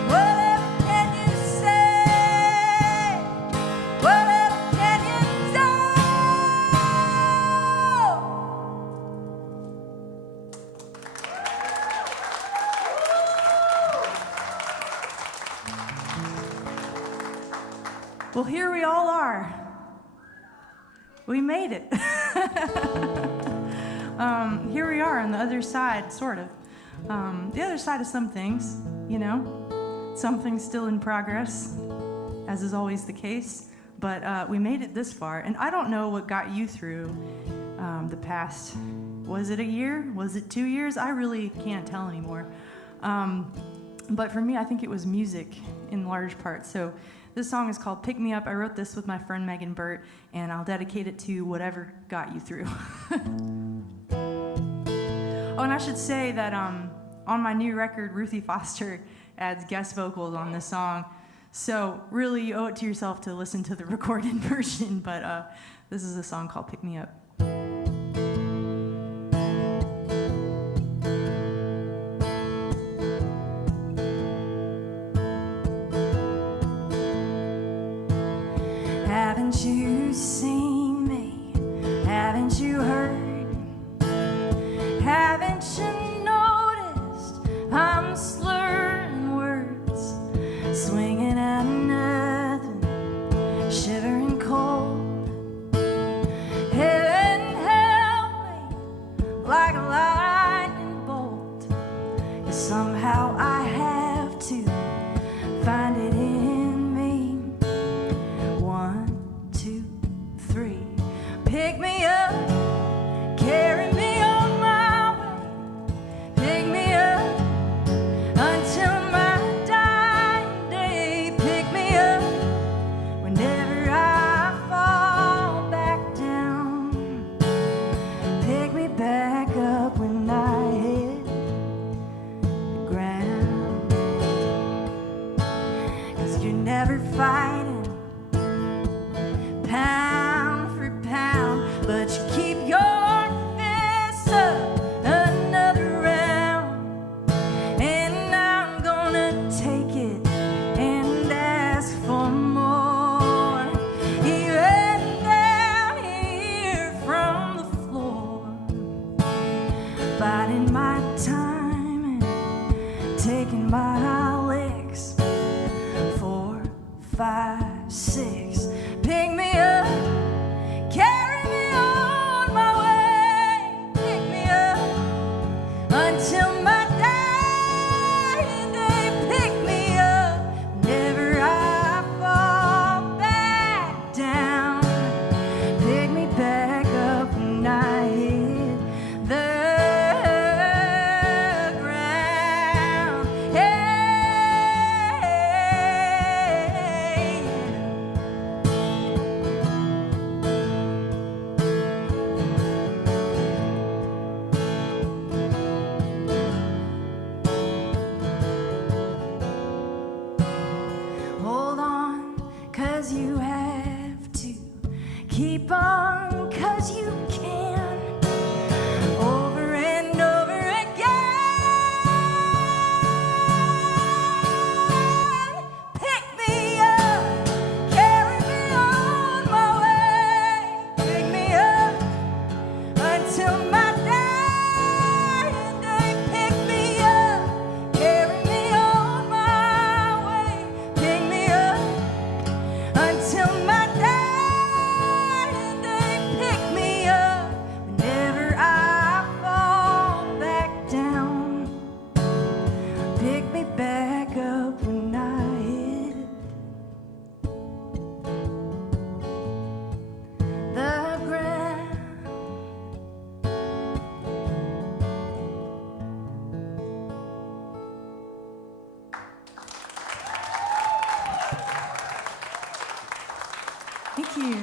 Whatever can you say? Whatever can you do? Well, here we all are. We made it. Here we are on the other side, sort of. The other side of some things, you know, some things still in progress, as is always the case. But we made it this far, and I don't know what got you through the past. Was it a year? Was it 2 years? I really can't tell anymore. But for me, I think it was music in large part. So this song is called Pick Me Up. I wrote this with my friend Megan Burt, and I'll dedicate it to whatever got you through. Oh, and I should say that on my new record, Ruthie Foster adds guest vocals on this song. So really, you owe it to yourself to listen to the recorded version, but this is a song called Pick Me Up. Haven't you seen me? Haven't you heard? Haven't you noticed I'm slurring words, swinging at nothing, shivering cold? Heaven help me, like a lightning bolt. Yet somehow I have to find it in me. 1, 2, 3. Pick me up, carry me on my way. Pick me up until my dying day. Pick me up whenever I fall back down. Pick me back up when I hit the ground. 'Cause you're never fighting pound for pound, but you keep your fists up another round. And I'm gonna take it and ask for more. Even down here from the floor, biding my time and taking my licks. 4, 5, 6. Pick me up, carry me on my way. Pick me up until my dying day. Pick me up whenever I fall back down. Pick me back up when I hit the ground. Hey. Hold on, 'cause you have to. Keep on, 'cause you can. Over and over again. Pick me up, carry me on my way. Pick me up until my dying day. Pick me up, carry me on my way. Pick me up until my dying day. Pick me up whenever I fall back down. Pick me back up when I hit the ground. Thank you.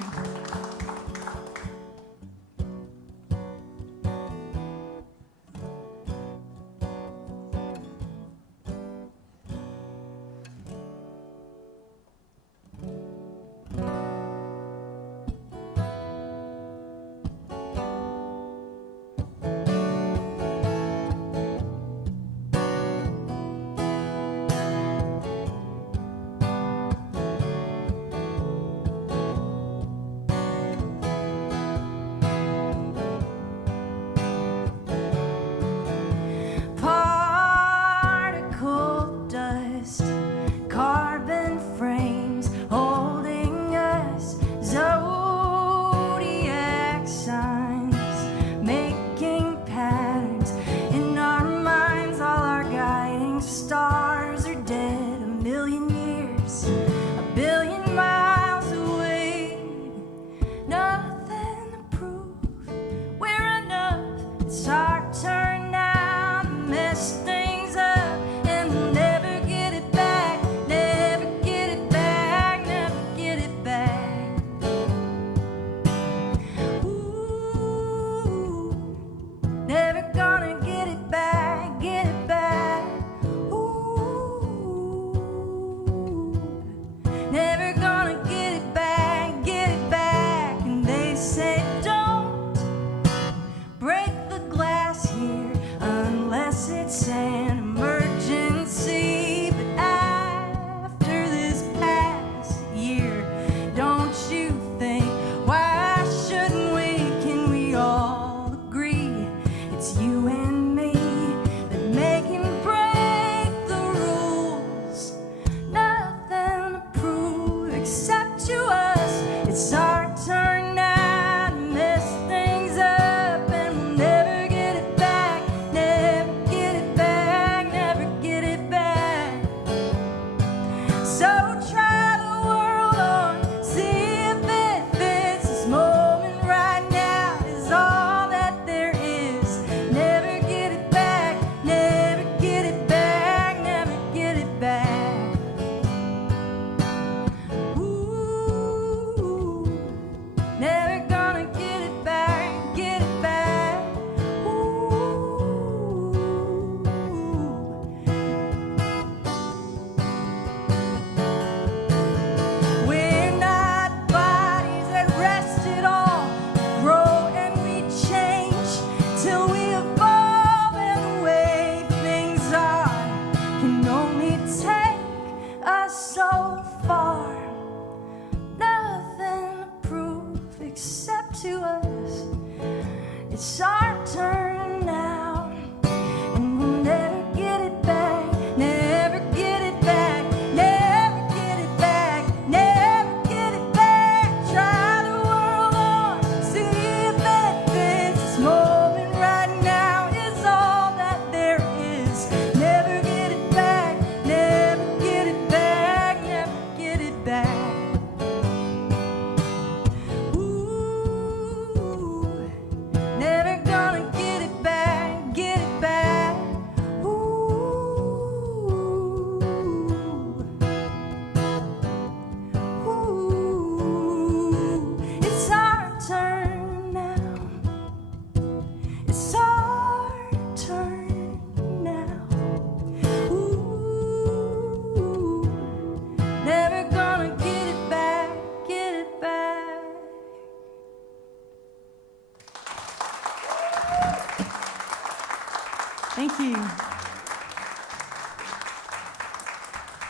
you.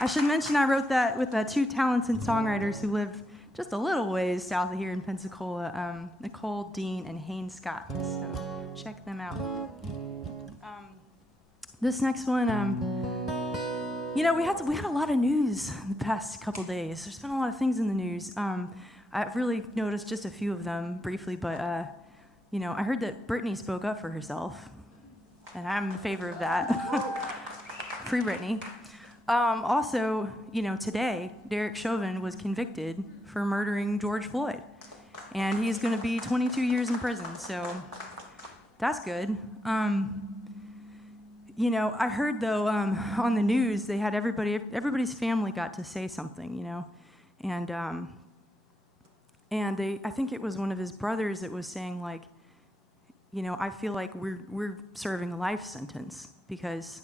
I should mention I wrote that with two talented songwriters who live just a little ways south of here in Pensacola, Nicole Dean and Hayne Scott. So check them out. This next one, we had a lot of news the past couple days. There's been a lot of things in the news. I've really noticed just a few of them briefly, but I heard that Britney spoke up for herself, and I'm in favor of that. Free Britney. Also, today, Derek Chauvin was convicted for murdering George Floyd, and he's going to be 22 years in prison, so that's good. I heard, though, on the news, they had everybody's family got to say something, and I think it was one of his brothers that was saying, like, I feel like we're serving a life sentence because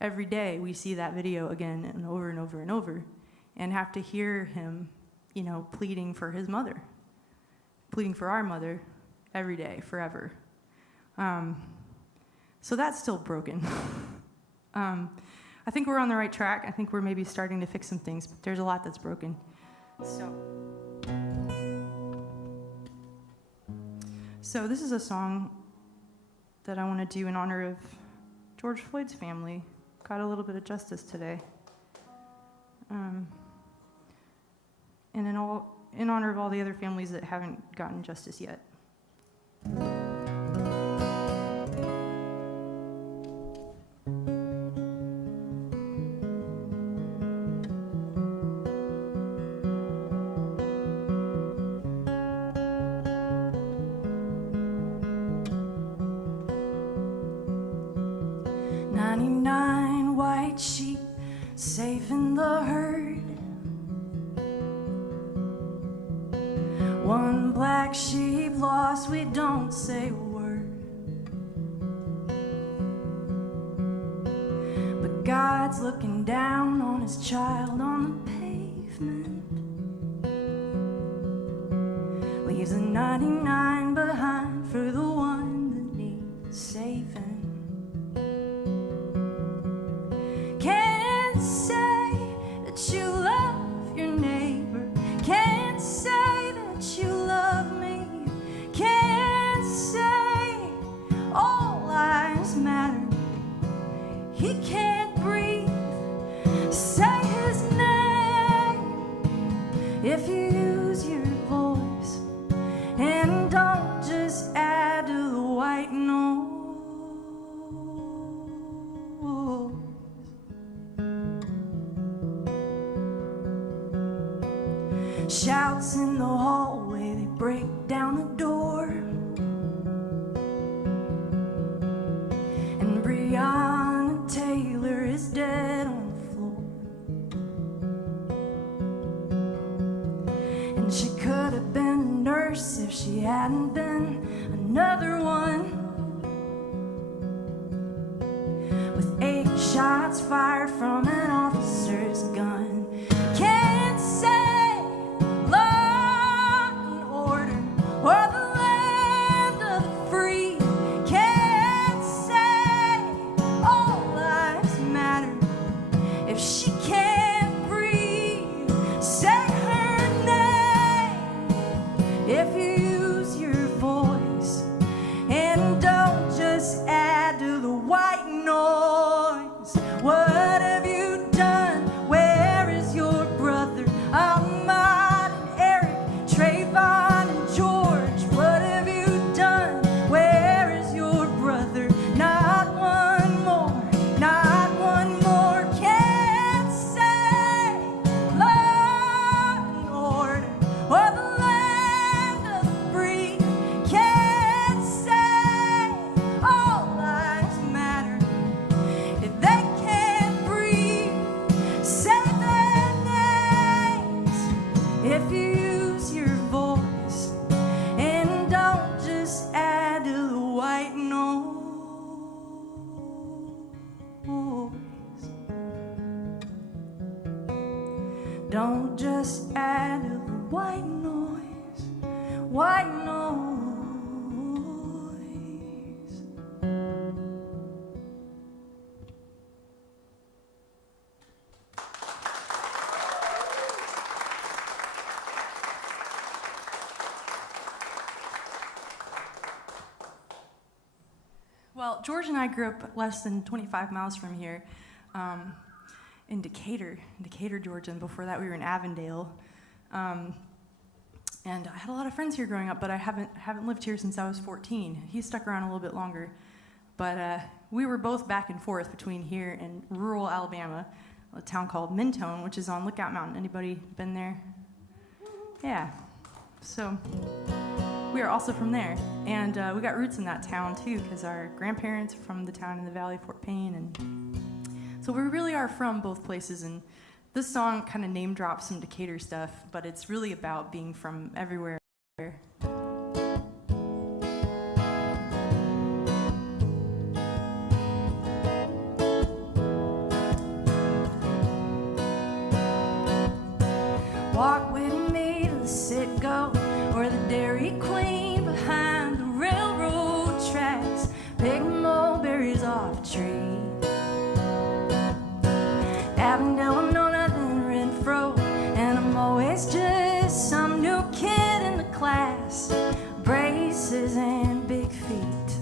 every day we see that video again and over and over and over and have to hear him, pleading for his mother, pleading for our mother every day, forever. So that's still broken. I think we're on the right track. I think we're maybe starting to fix some things, but there's a lot that's broken. So this is a song that I want to do in honor of George Floyd's family. Got a little bit of justice today. And in honor of all the other families that haven't gotten justice yet. 99 white sheep safe in the herd. One black sheep lost, we don't say a word. But God's looking down on his child on the pavement. Leaves the 99 behind for the one that needs saving. Can't say that you love your neighbor. Can't say that you love me. Can't say all lives matter. He can't breathe. Say his name if you use your voice, and don't just add to the white noise. Shouts in the hallway, they break down the door. And Breonna Taylor is dead on the floor. And she could have been a nurse if she hadn't been another one. With 8 shots fired from an officer's gun. Can't say law and order or the land of the free. Can't say all lives matter if she can't breathe. Say her name if you use your voice, and don't just add to the white noise. What have you done? Where is your brother? Ahmad and Eric, Trayvon and George. What have you done? Where is your brother? Not one more, not one more. Can't say law and order or the land of the free. Can't say all lives matter if they can't breathe. Say their names if you use your voice, and don't just add to the white noise. Don't just add to the white noise, white noise. George and I grew up less than 25 miles from here, in Decatur, Georgia, and before that we were in Avondale. And I had a lot of friends here growing up, but I haven't lived here since I was 14. He stuck around a little bit longer. But we were both back and forth between here and rural Alabama, a town called Mentone, which is on Lookout Mountain. Anybody been there? Yeah. So we are also from there. And we got roots in that town, too, because our grandparents are from the town in the valley, Fort Payne. And so we really are from both places. And this song kind of name drops some Decatur stuff, but it's really about being from everywhere. Walk with me to the sit-go, or the Dairy Queen behind the railroad tracks. Pick mulberries off a tree. Avondale, I'm no nothing Renfro, and I'm always just some new kid in the class. Braces and big feet.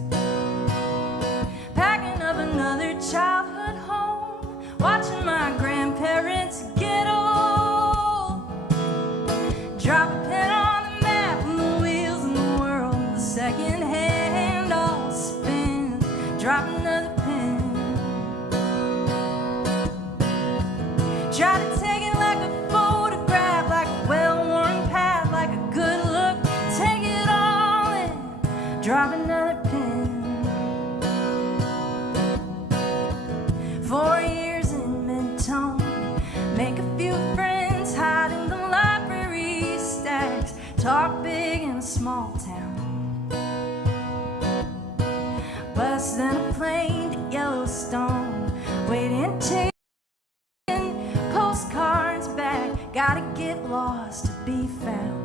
Packing up another childhood home, watching my grandparents get old. Drop a pin on the map and the wheels in the world. The second hand all spin. Drop another pin. Try to take it like a photograph, like a well-worn path, like a good look. Take it all in. Drop another pin. 4 years in Mentone. Make a few friends, hide in the library stacks. Talk big in a small town. Bus then a plane to Yellowstone. Waiting taking postcards back. Gotta get lost to be found.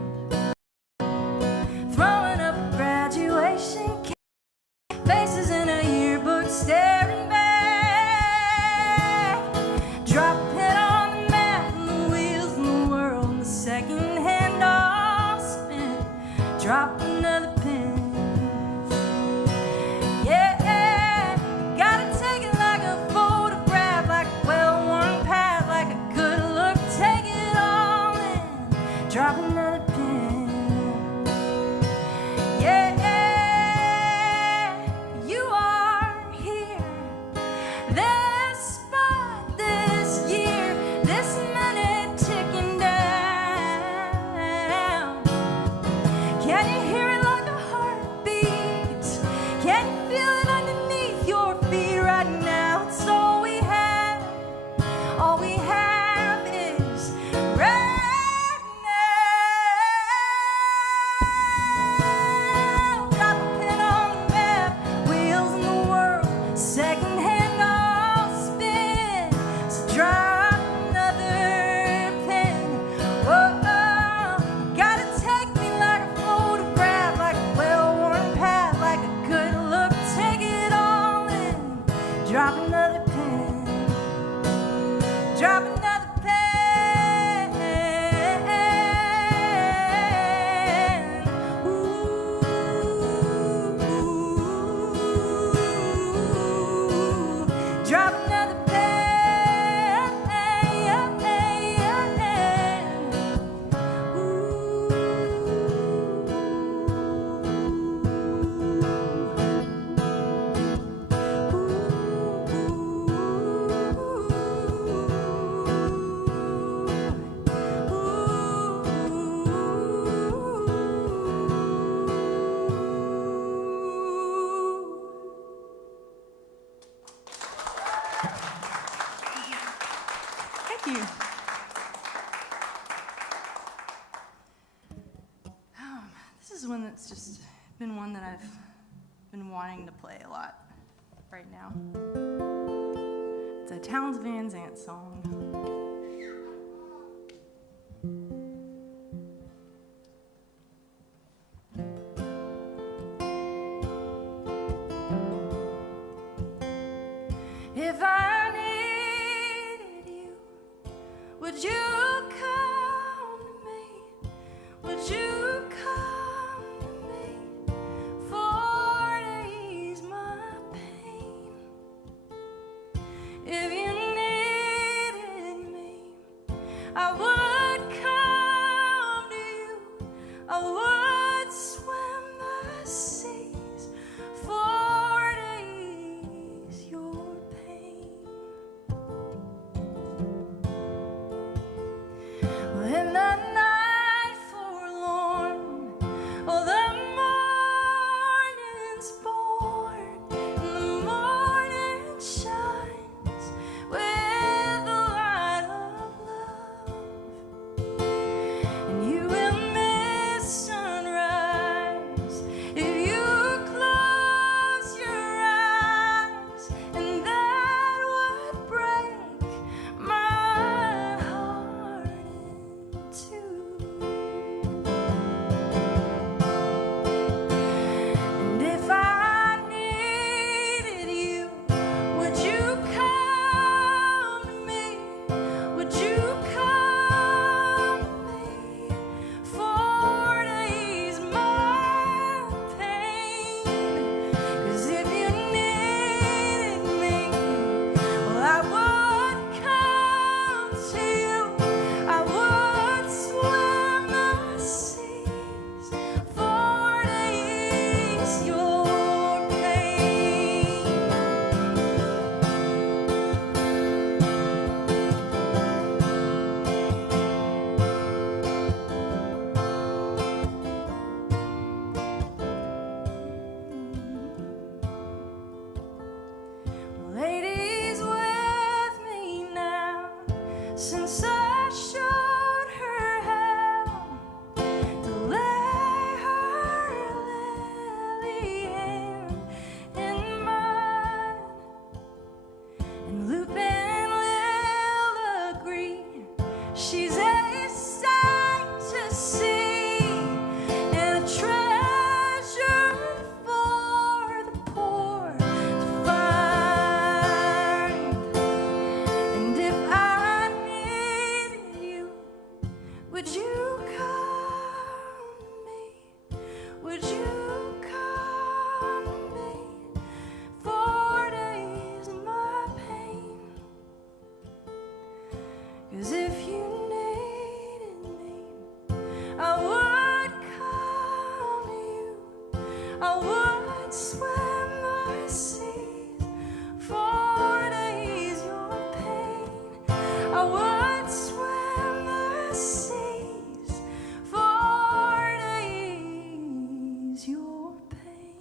Throwing up a graduation cake. Faces in a yearbook staring back. Drop a pin on the map and the wheels in the world. The second hand all spin. Drop another pin. Yeah, you gotta take it like a photograph, like a well-worn path, like a good look. Take it all in. Drop another pin. Yeah, you are here. This spot, this year, this minute ticking down. Can you hear it like a heartbeat? Can you feel it underneath your feet right now? It's all we have. All we have is right now. Drop a pin on the map, wheels in the world, second hand all spin. So drop another pin. Whoa, gotta take me like a photograph, like a well-worn path, like a good look. Take it all in. Drop another pin. Drop another pin. Ooh, drop another pin. Thank you. This is one that's just been one that I've been wanting to play a lot right now. It's a Townes Van Zandt song. If I needed you, would you come to me? Would you come to me for to ease my pain? if you needed me, I would come to you. I would swim the seas for to ease your pain. When the night forlorn, oh, the morning's born, and the morning shines with the light of love, and you will miss sunrise if you close your eyes, and that would break my heart in two. And if I needed you, would you come to me? Would you come to me for to ease my pain? 'Cause if you needed me, well, I would come to you. I would swim the seas for to ease your pain. Ladies with me now, since I showed her how to lay her lily hand in mine, and Lupin will agree she's a sight to see and a treasure for the poor to find. And if I needed you, would you come to me? Would you come to me for to ease my pain? 'Cause if you needed me, I would come to you. I would swim the seas for to ease your pain. I would swim the seas for to ease your pain.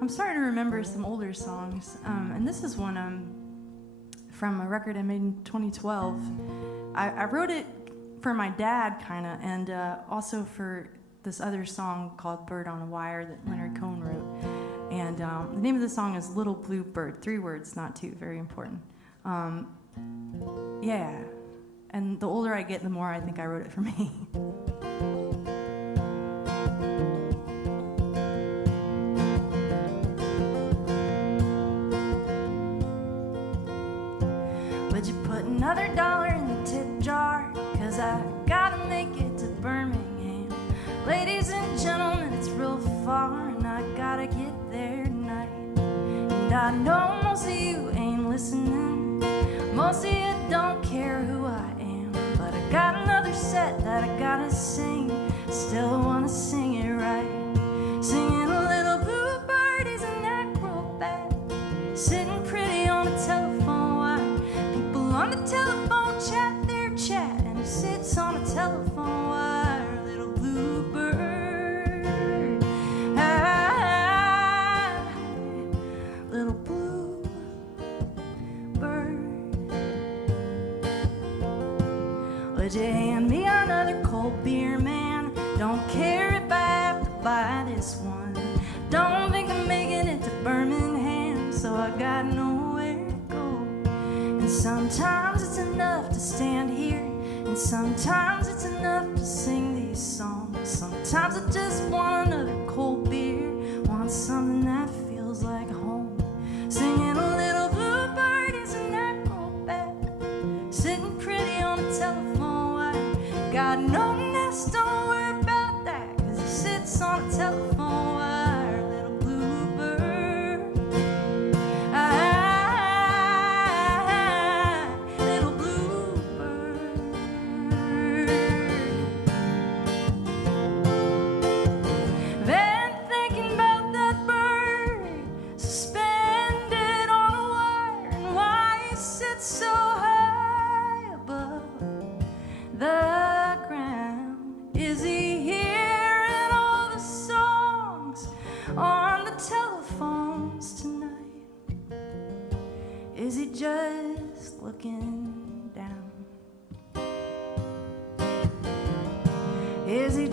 I'm starting to remember some older songs, and this is one from a record I made in 2012. I wrote it for my dad, kind of, and also for this other song called Bird on a Wire that Leonard Cohen wrote. And the name of the song is Little Blue Bird. 3 words, not 2, very important. Yeah, and the older I get, the more I think I wrote it for me. Would you put another $1 in the tip jar? 'Cause I gotta make it to Birmingham. Ladies and gentlemen, it's real far, and I gotta get there tonight. And I know most of you ain't listening. Most of you don't care who I am. But I got another set that I gotta sing. Still wanna sing it right. Singing a little bluebird is an acrobat, sitting pretty on a telephone wire. People on the telephone chat their chat, and he sits on a telephone wire. Little bluebird, ah, little bluebird. Would you hand me another cold beer, man? Don't care if I have to buy this one. Don't think I'm making it to Birmingham, so I got nowhere to go. And sometimes it's enough to stand here, and sometimes it's enough to sing these songs. Sometimes I just want another cold beer, want something that feels like home. Singing a little bluebird is an acrobat, sitting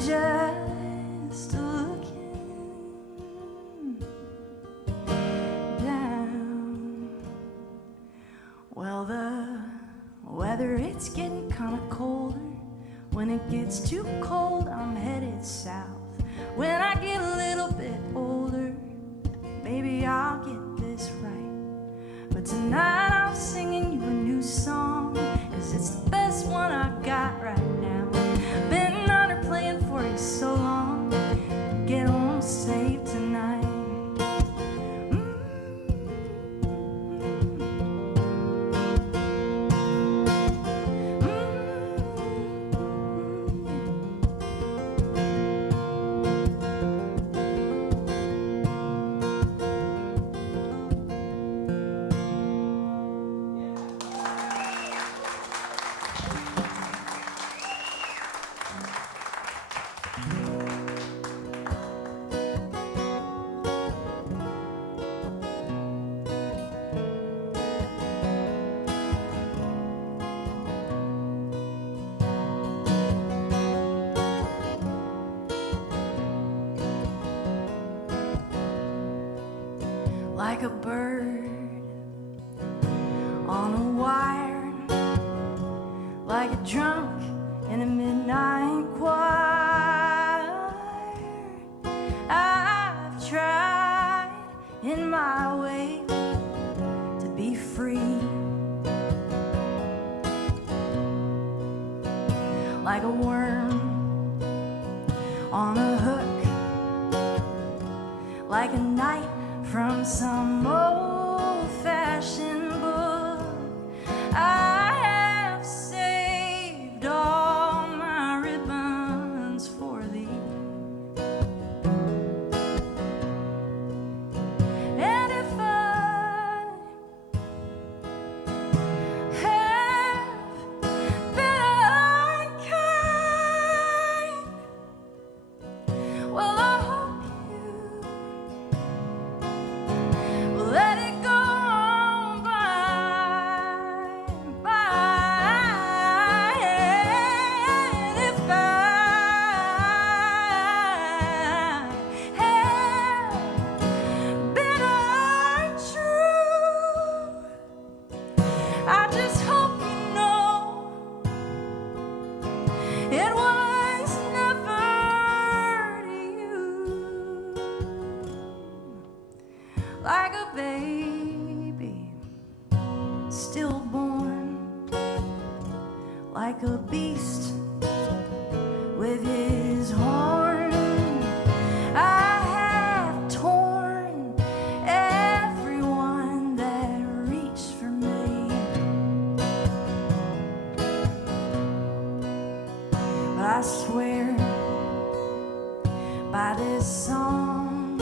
you're just looking down. Well, the weather, it's getting kind of colder. When it gets too cold, I'm headed south. When I get a little bit older, maybe I'll get this right. But tonight I'm singing you a new song, 'cause it's the best one I got right now. Been under playing for you so long. Get home safe tonight. Like a bird on a wire, like a drunk in a midnight choir. I've tried in my way to be free, like a worm on a hook, like a night from some old-fashioned book. I have saved all my ribbons for thee. And if I have been unkind, well, I hope you let it go on by. And if I have been untrue, I just hope you know it was never to you. Like a baby stillborn, like a beast with his horn. I have torn everyone that reached for me, but I swear by this song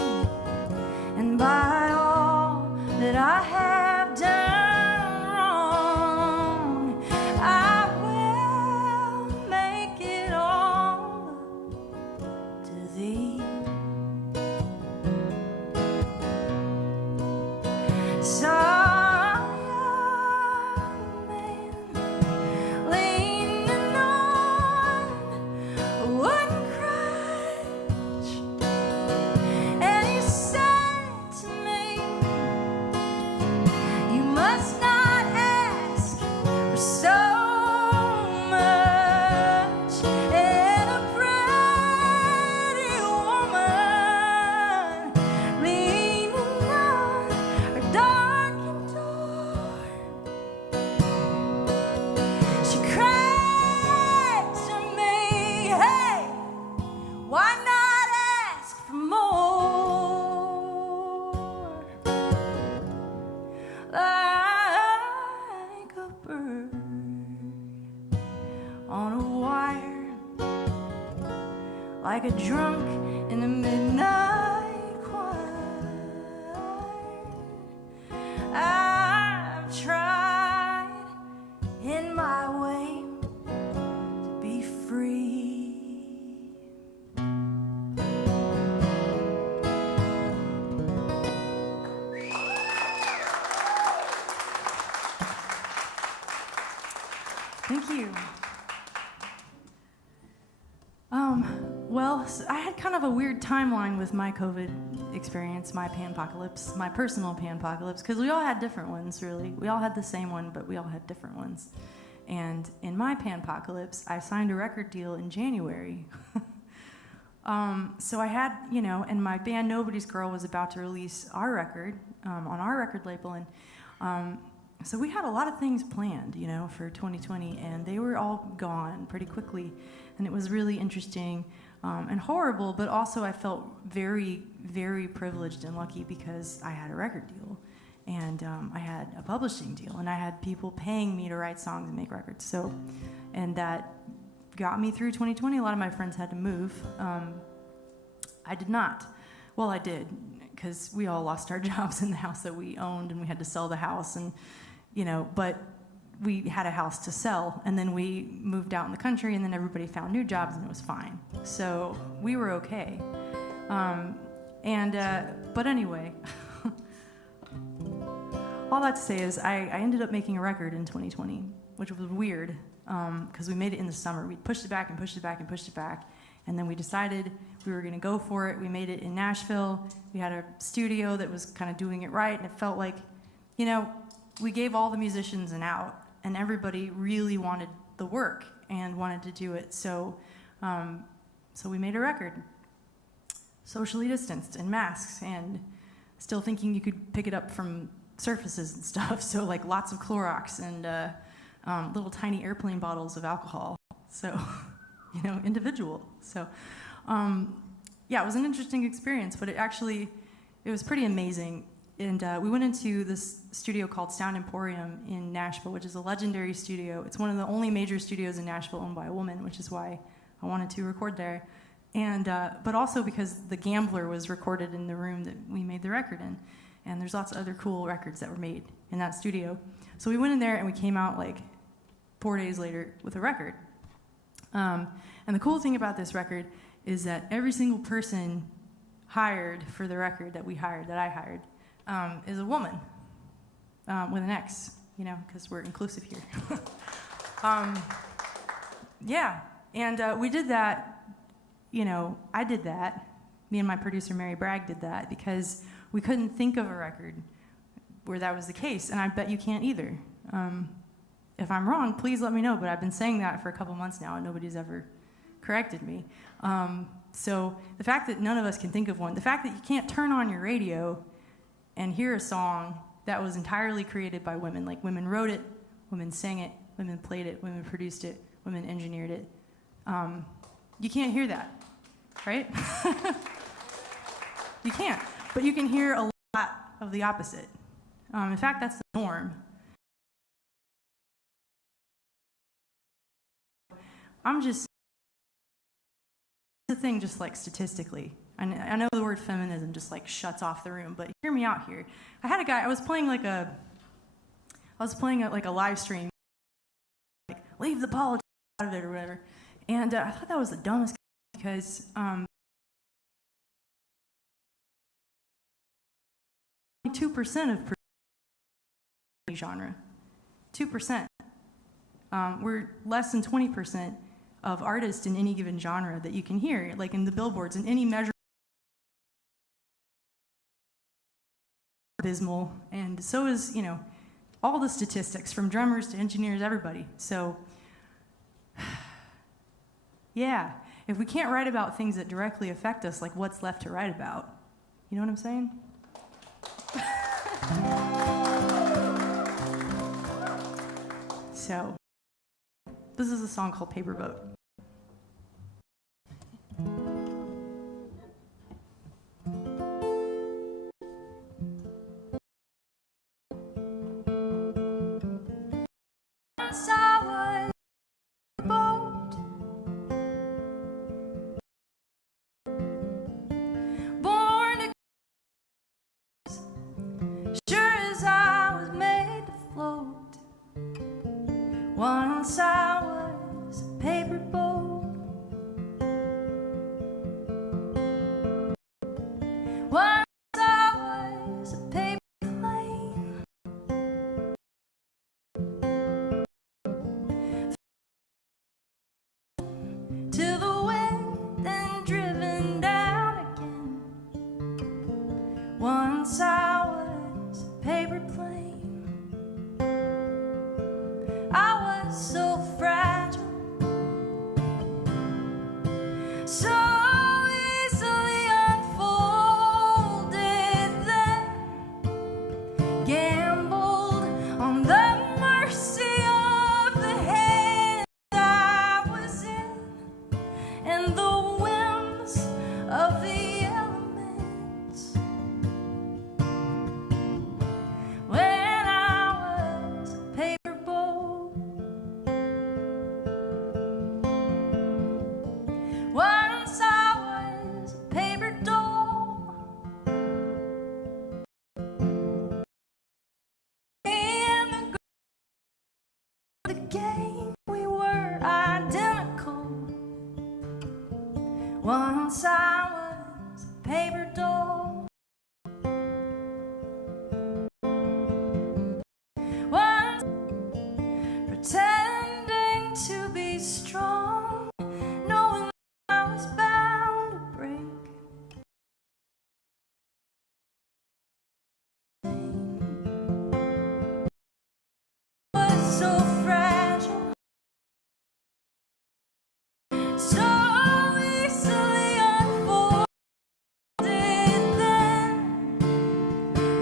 and by all that I have done wrong, I will make it all to thee. Saw a young man leaning on a wooden crutch, and he said to me, "You must not ask for so much." And a pretty woman leaning on her darkened door, she cried to me, "Hey, why not ask for more?" Like a bird on a wire, like a drunk in a midnight choir. I've tried in my way to be free. Thank you. Well, I had kind of a weird timeline with my COVID experience, my panpocalypse, my personal panpocalypse, because we all had different ones, really. We all had the same one, but we all had different ones. And in my panpocalypse, I signed a record deal in January. So I had, and my band Nobody's Girl was about to release our record on our record label, and so we had a lot of things planned, for 2020, and they were all gone pretty quickly, and it was really interesting and horrible, but also I felt very, very privileged and lucky because I had a record deal, and I had a publishing deal, and I had people paying me to write songs and make records. So, and that got me through 2020. A lot of my friends had to move. I did not. Well, I did, because we all lost our jobs in the house that we owned, and we had to sell the house, and but we had a house to sell, and then we moved out in the country, and then everybody found new jobs, and it was fine. So we were okay. But anyway, all that to say is I ended up making a record in 2020, which was weird, because we made it in the summer. We pushed it back and pushed it back and pushed it back, and then we decided we were going to go for it. We made it in Nashville. We had a studio that was kind of doing it right, and it felt like, we gave all the musicians an out, and everybody really wanted the work and wanted to do it. So we made a record, socially distanced and masks, and still thinking you could pick it up from surfaces and stuff. So like lots of Clorox and little tiny airplane bottles of alcohol. So, individual. So, it was an interesting experience, but it was pretty amazing. And we went into this studio called Sound Emporium in Nashville, which is a legendary studio. It's one of the only major studios in Nashville owned by a woman, which is why I wanted to record there. And but also because The Gambler was recorded in the room that we made the record in. And there's lots of other cool records that were made in that studio. So we went in there and we came out like 4 days later with a record. And the cool thing about this record is that every single person hired for the record that I hired, is a woman with an X, because we're inclusive here. And we did that, I did that. Me and my producer, Mary Bragg, did that because we couldn't think of a record where that was the case, and I bet you can't either. If I'm wrong, please let me know, but I've been saying that for a couple months now, and nobody's ever corrected me. So the fact that none of us can think of one, the fact that you can't turn on your radio and hear a song that was entirely created by women, like women wrote it, women sang it, women played it, women produced it, women engineered it. You can't hear that, right? You can't, but you can hear a lot of the opposite. In fact, that's the norm. The thing just like statistically. I know the word feminism just like shuts off the room, but hear me out here. I had a guy, I was playing a live stream, like leave the politics out of it or whatever, and I thought that was the dumbest because 2% of genre, 2%. We're less than 20% of artists in any given genre that you can hear, like in the billboards, in any measure. Abysmal, and so is, all the statistics from drummers to engineers, everybody. So, if we can't write about things that directly affect us, like what's left to write about? You know what I'm saying? So, this is a song called Paper Boat. Once I was a paper boat. Once I was a paper plane. To the wind and so fragile, so easily unfolded, then gambled on the mercy of the hand I was in, and the whims of the elements. When I was a paper bowl, once I was a paper doll, in the game we were identical. Once I was a paper doll, once pretending to be strong, knowing I was bound to break. Was so fragile, so easily unfolded, then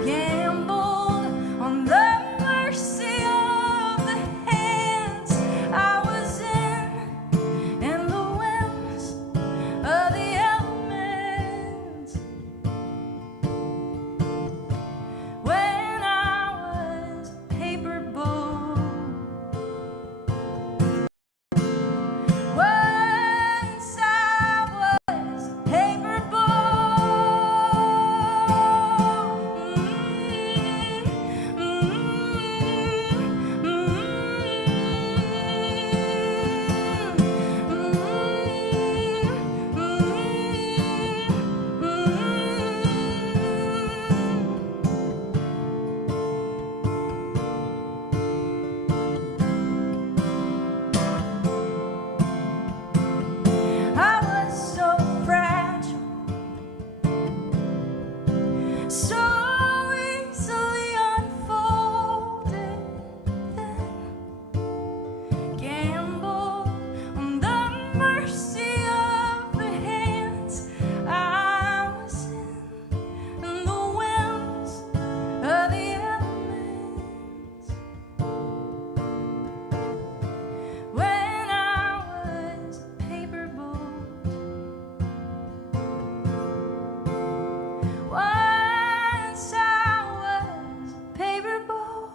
gambled on the mercy of the hands I was in, and the whims of the elements. When I was a paper bowl, once I was a paper bowl, I was so fragile, so easily unfolded, then gambled on the mercy of the hands I was in, and the whims of the elements. When I was a paper bowl, once I was a paper bowl.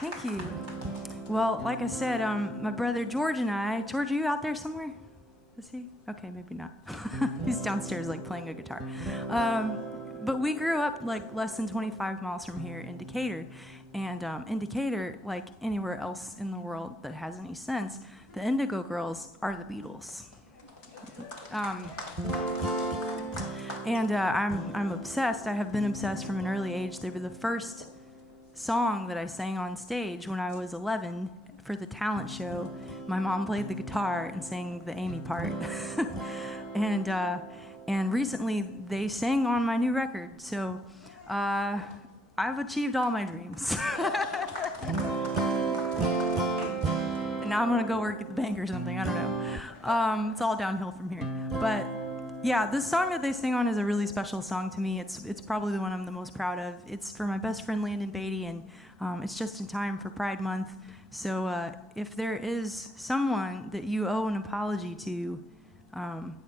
Thank you. Well, like I said, my brother George and I. George, are you out there somewhere? Is he? Okay, maybe not. He's downstairs, like playing a guitar. But we grew up like less than 25 miles from here in Decatur, and in Decatur, like anywhere else in the world that has any sense, the Indigo Girls are the Beatles. And I'm obsessed. I have been obsessed from an early age. They were the first song that I sang on stage when I was 11 for the talent show. My mom played the guitar and sang the Amy part. And recently they sang on my new record. So I've achieved all my dreams. And now I'm gonna go work at the bank or something, I don't know. It's all downhill from here. But yeah, this song that they sing on is a really special song to me. It's probably the one I'm the most proud of. It's for my best friend Landon Beatty, and it's just in time for Pride Month. So if there is someone that you owe an apology to,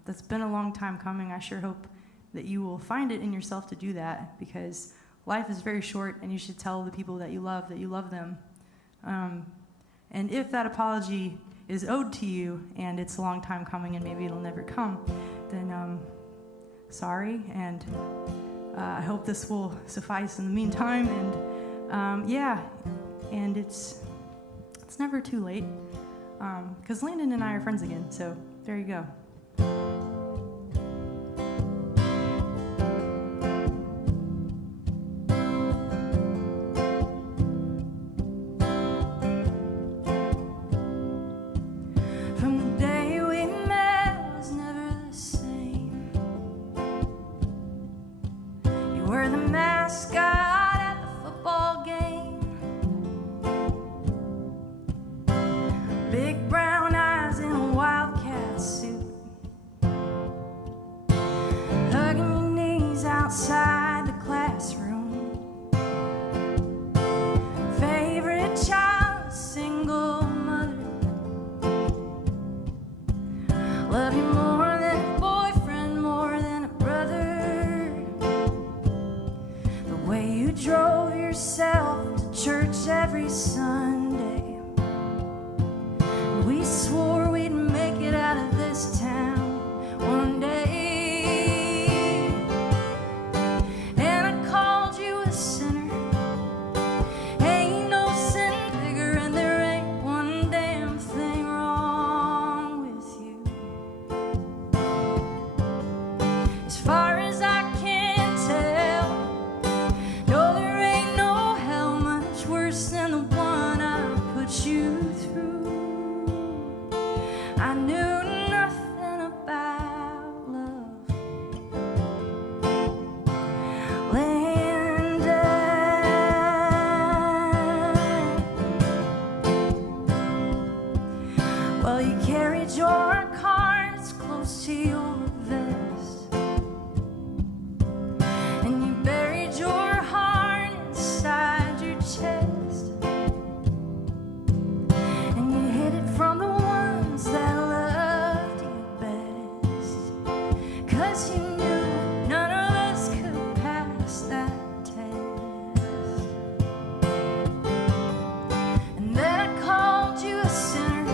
that's been a long time coming, I sure hope that you will find it in yourself to do that, because life is very short and you should tell the people that you love them. And if that apology is owed to you and it's a long time coming and maybe it'll never come, then sorry, and I hope this will suffice in the meantime. And yeah, and it's never too late, because Landon and I are friends again, so there you go. mascot at the football game. Big brown eyes in a wildcat suit. Hugging your knees outside the classroom. Favorite child, single mother. Love you more than a boyfriend, more than a brother. The way you drove yourself to church every Sunday. We swore we'd make it out of this town one day. And I called you a sinner. Ain't no sin bigger, and there ain't one damn thing wrong with you. As far as I can tell, no, there ain't no hell much worse than the one I put you through. I knew nothing about love. Landon, well, you carried your cards close to your vest, and you buried your heart inside your chest, and you hid it from the ones that loved you best, 'cause you knew none of us could pass that test. And then I called you a sinner.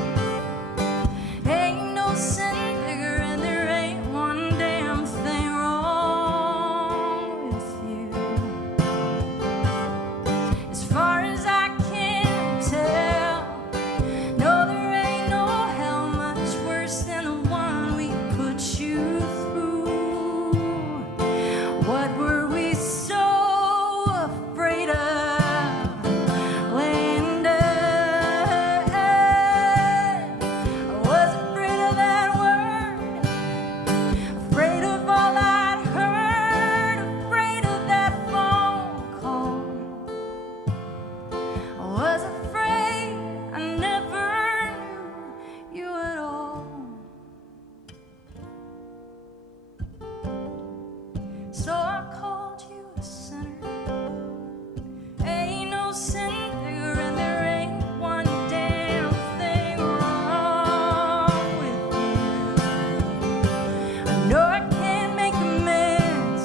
Ain't no sin bigger, and there ain't one damn thing wrong with you. As far as I can tell, no, there ain't no hell much worse than the one we put you through. What were we so afraid of, Landon? I was afraid of that word, afraid of all I'd heard, afraid of that phone call. I was afraid I never knew you at all. So I called you a sinner. Ain't no sin bigger, and there ain't one damn thing wrong with you. I know I can't make amends,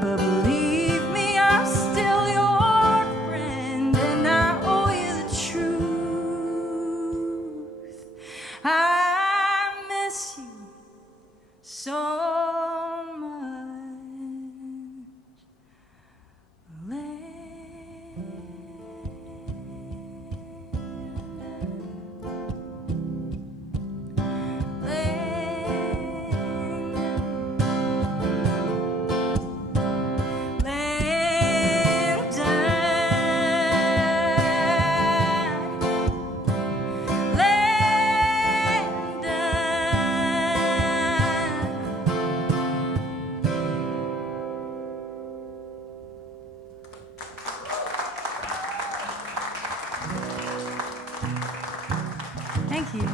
but believe me, I'm still your friend, and I owe you the truth. I miss you so much. Thank you.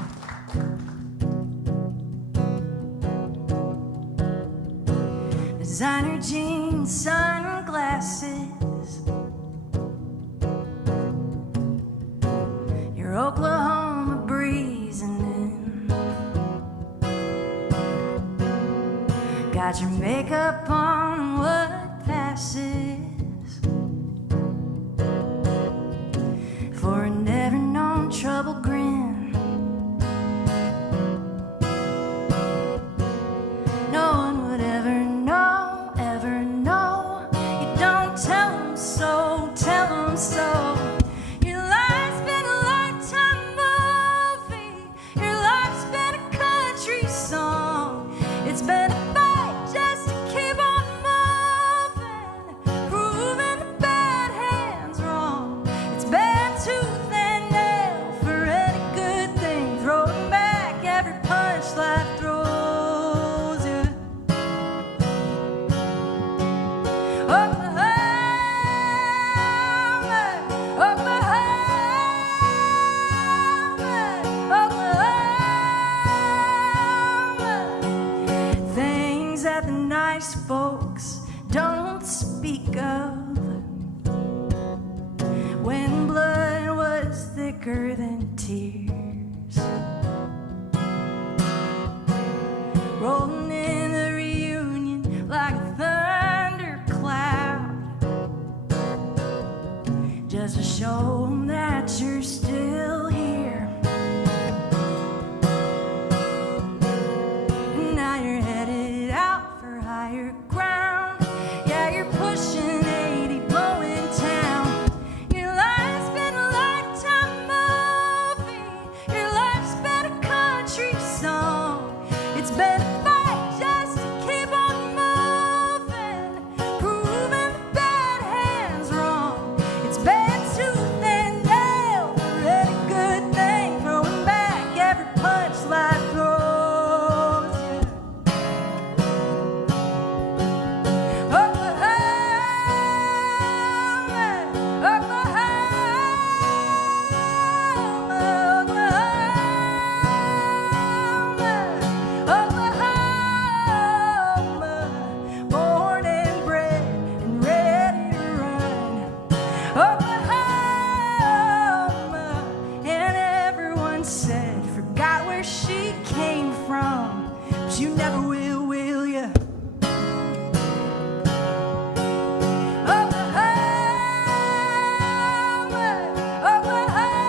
Designer jeans, sunglasses. Your Oklahoma breezing in. Got your makeup on, what passes for a never known trouble grin. No one would ever know, ever know. You don't tell them so, tell them so. Your life's been a lifetime movie. Your life's been a country song. It's been a fight just to keep on moving, proving the bad hands wrong. It's been tooth and nail for any good speak of when blood was thicker than tears, rolling in the reunion like a thundercloud, just to show 'em that you're still here. And now you're headed out for higher ground. Yeah, you're pushing 80, blowing town. Your life's been a lifetime movie. Your life's been a country song. It's been a fight just to keep on moving, proving the bad hands wrong. It's been tooth and nail for any good thing, throwing back every punch life throws you. Oklahoma, Oklahoma, Oklahoma, born and bred and ready to run. Oklahoma, and everyone said forgot where she came from, but you never will you? Oklahoma, Oklahoma, Oklahoma.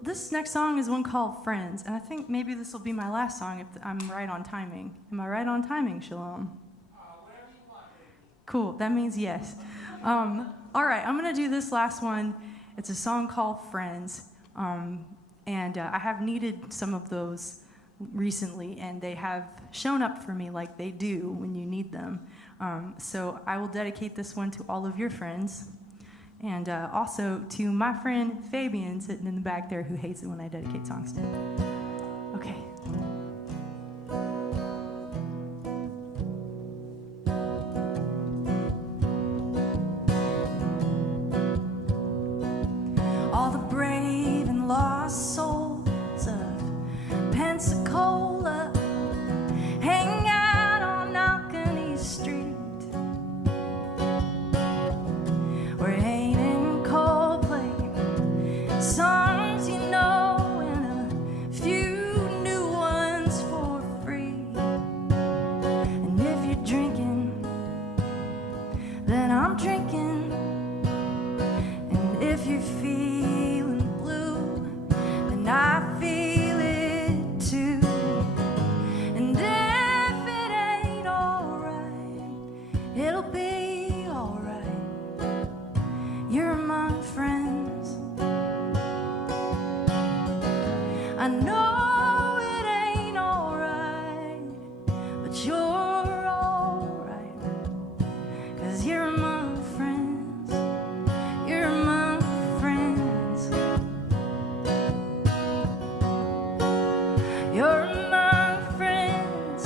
This next song is one called Friends, and I think maybe this will be my last song if I'm right on timing. Am I right on timing, Shalom? Cool, that means yes. All right, I'm gonna do this last one. It's a song called Friends, and I have needed some of those recently, and they have shown up for me like they do when you need them. So I will dedicate this one to all of your friends. And also to my friend Fabian sitting in the back there who hates it when I dedicate songs to him. Okay. All the brave and lost souls of Pensacola hang out on Alkany Street. We're hating Coldplay, songs you know, and a few new ones for free. And if you're drinking, then I'm drinking. And if you're feeling blue, then I feel it too. And if it ain't alright, it'll be alright. You're among friends. I know it ain't alright, but you're alright, 'cause you're among friends. You're among friends. You're among friends.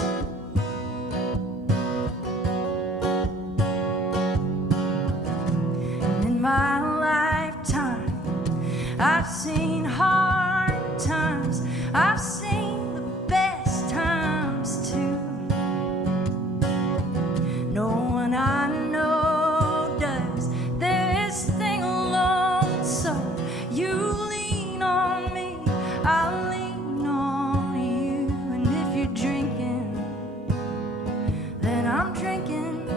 And in my lifetime, I've seen hard times. I've seen the best times too. No one I know does this thing alone, so you lean on me, I'll lean on you. And if you're drinking, then I'm drinking.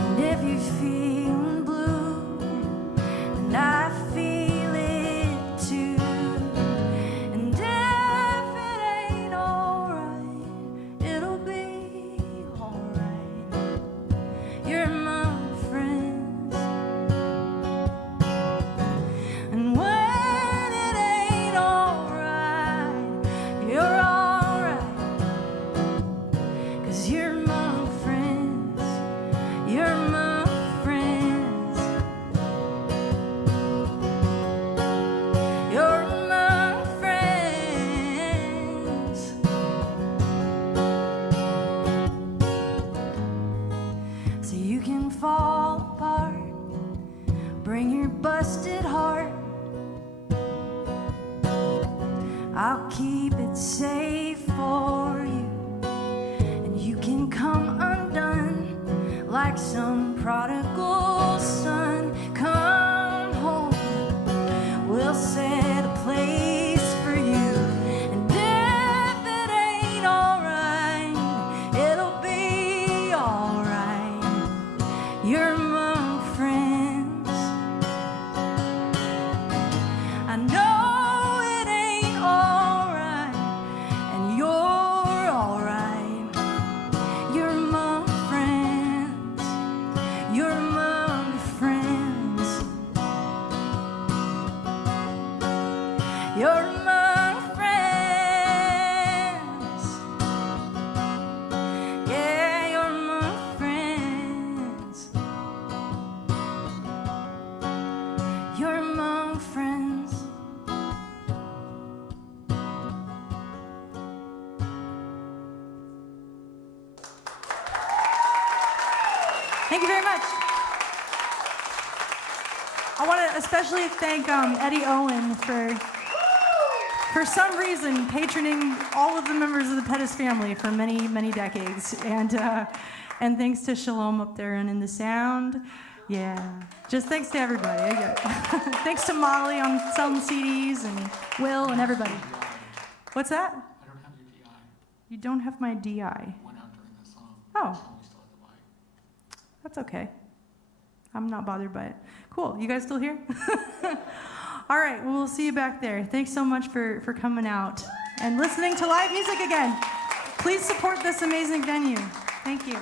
And if you're feeling blue, then I feel it too. And if I'll keep it safe for you, and you can come undone like some prodigal son. Come home, we'll set a place for you, and if it ain't alright, it'll be alright. You're my friends. I know it ain't alright, and you're alright. You're my friends. You're my friends. You're my friends. Yeah, you're my friends. You're my friends. Thank you very much. I want to especially thank Eddie Owen for some reason, patroning all of the members of the Pettis family for many, many decades. And thanks to Shalom up there and in the sound. Yeah, just thanks to everybody. Thanks to Molly on selling CDs and Will and everybody. What's that? I don't have your DI. You don't have my DI. Went out during the song. Oh. We still have the mic. That's okay. I'm not bothered by it. Cool. You guys still here? All right. Well, we'll see you back there. Thanks so much for coming out and listening to live music again. Please support this amazing venue. Thank you.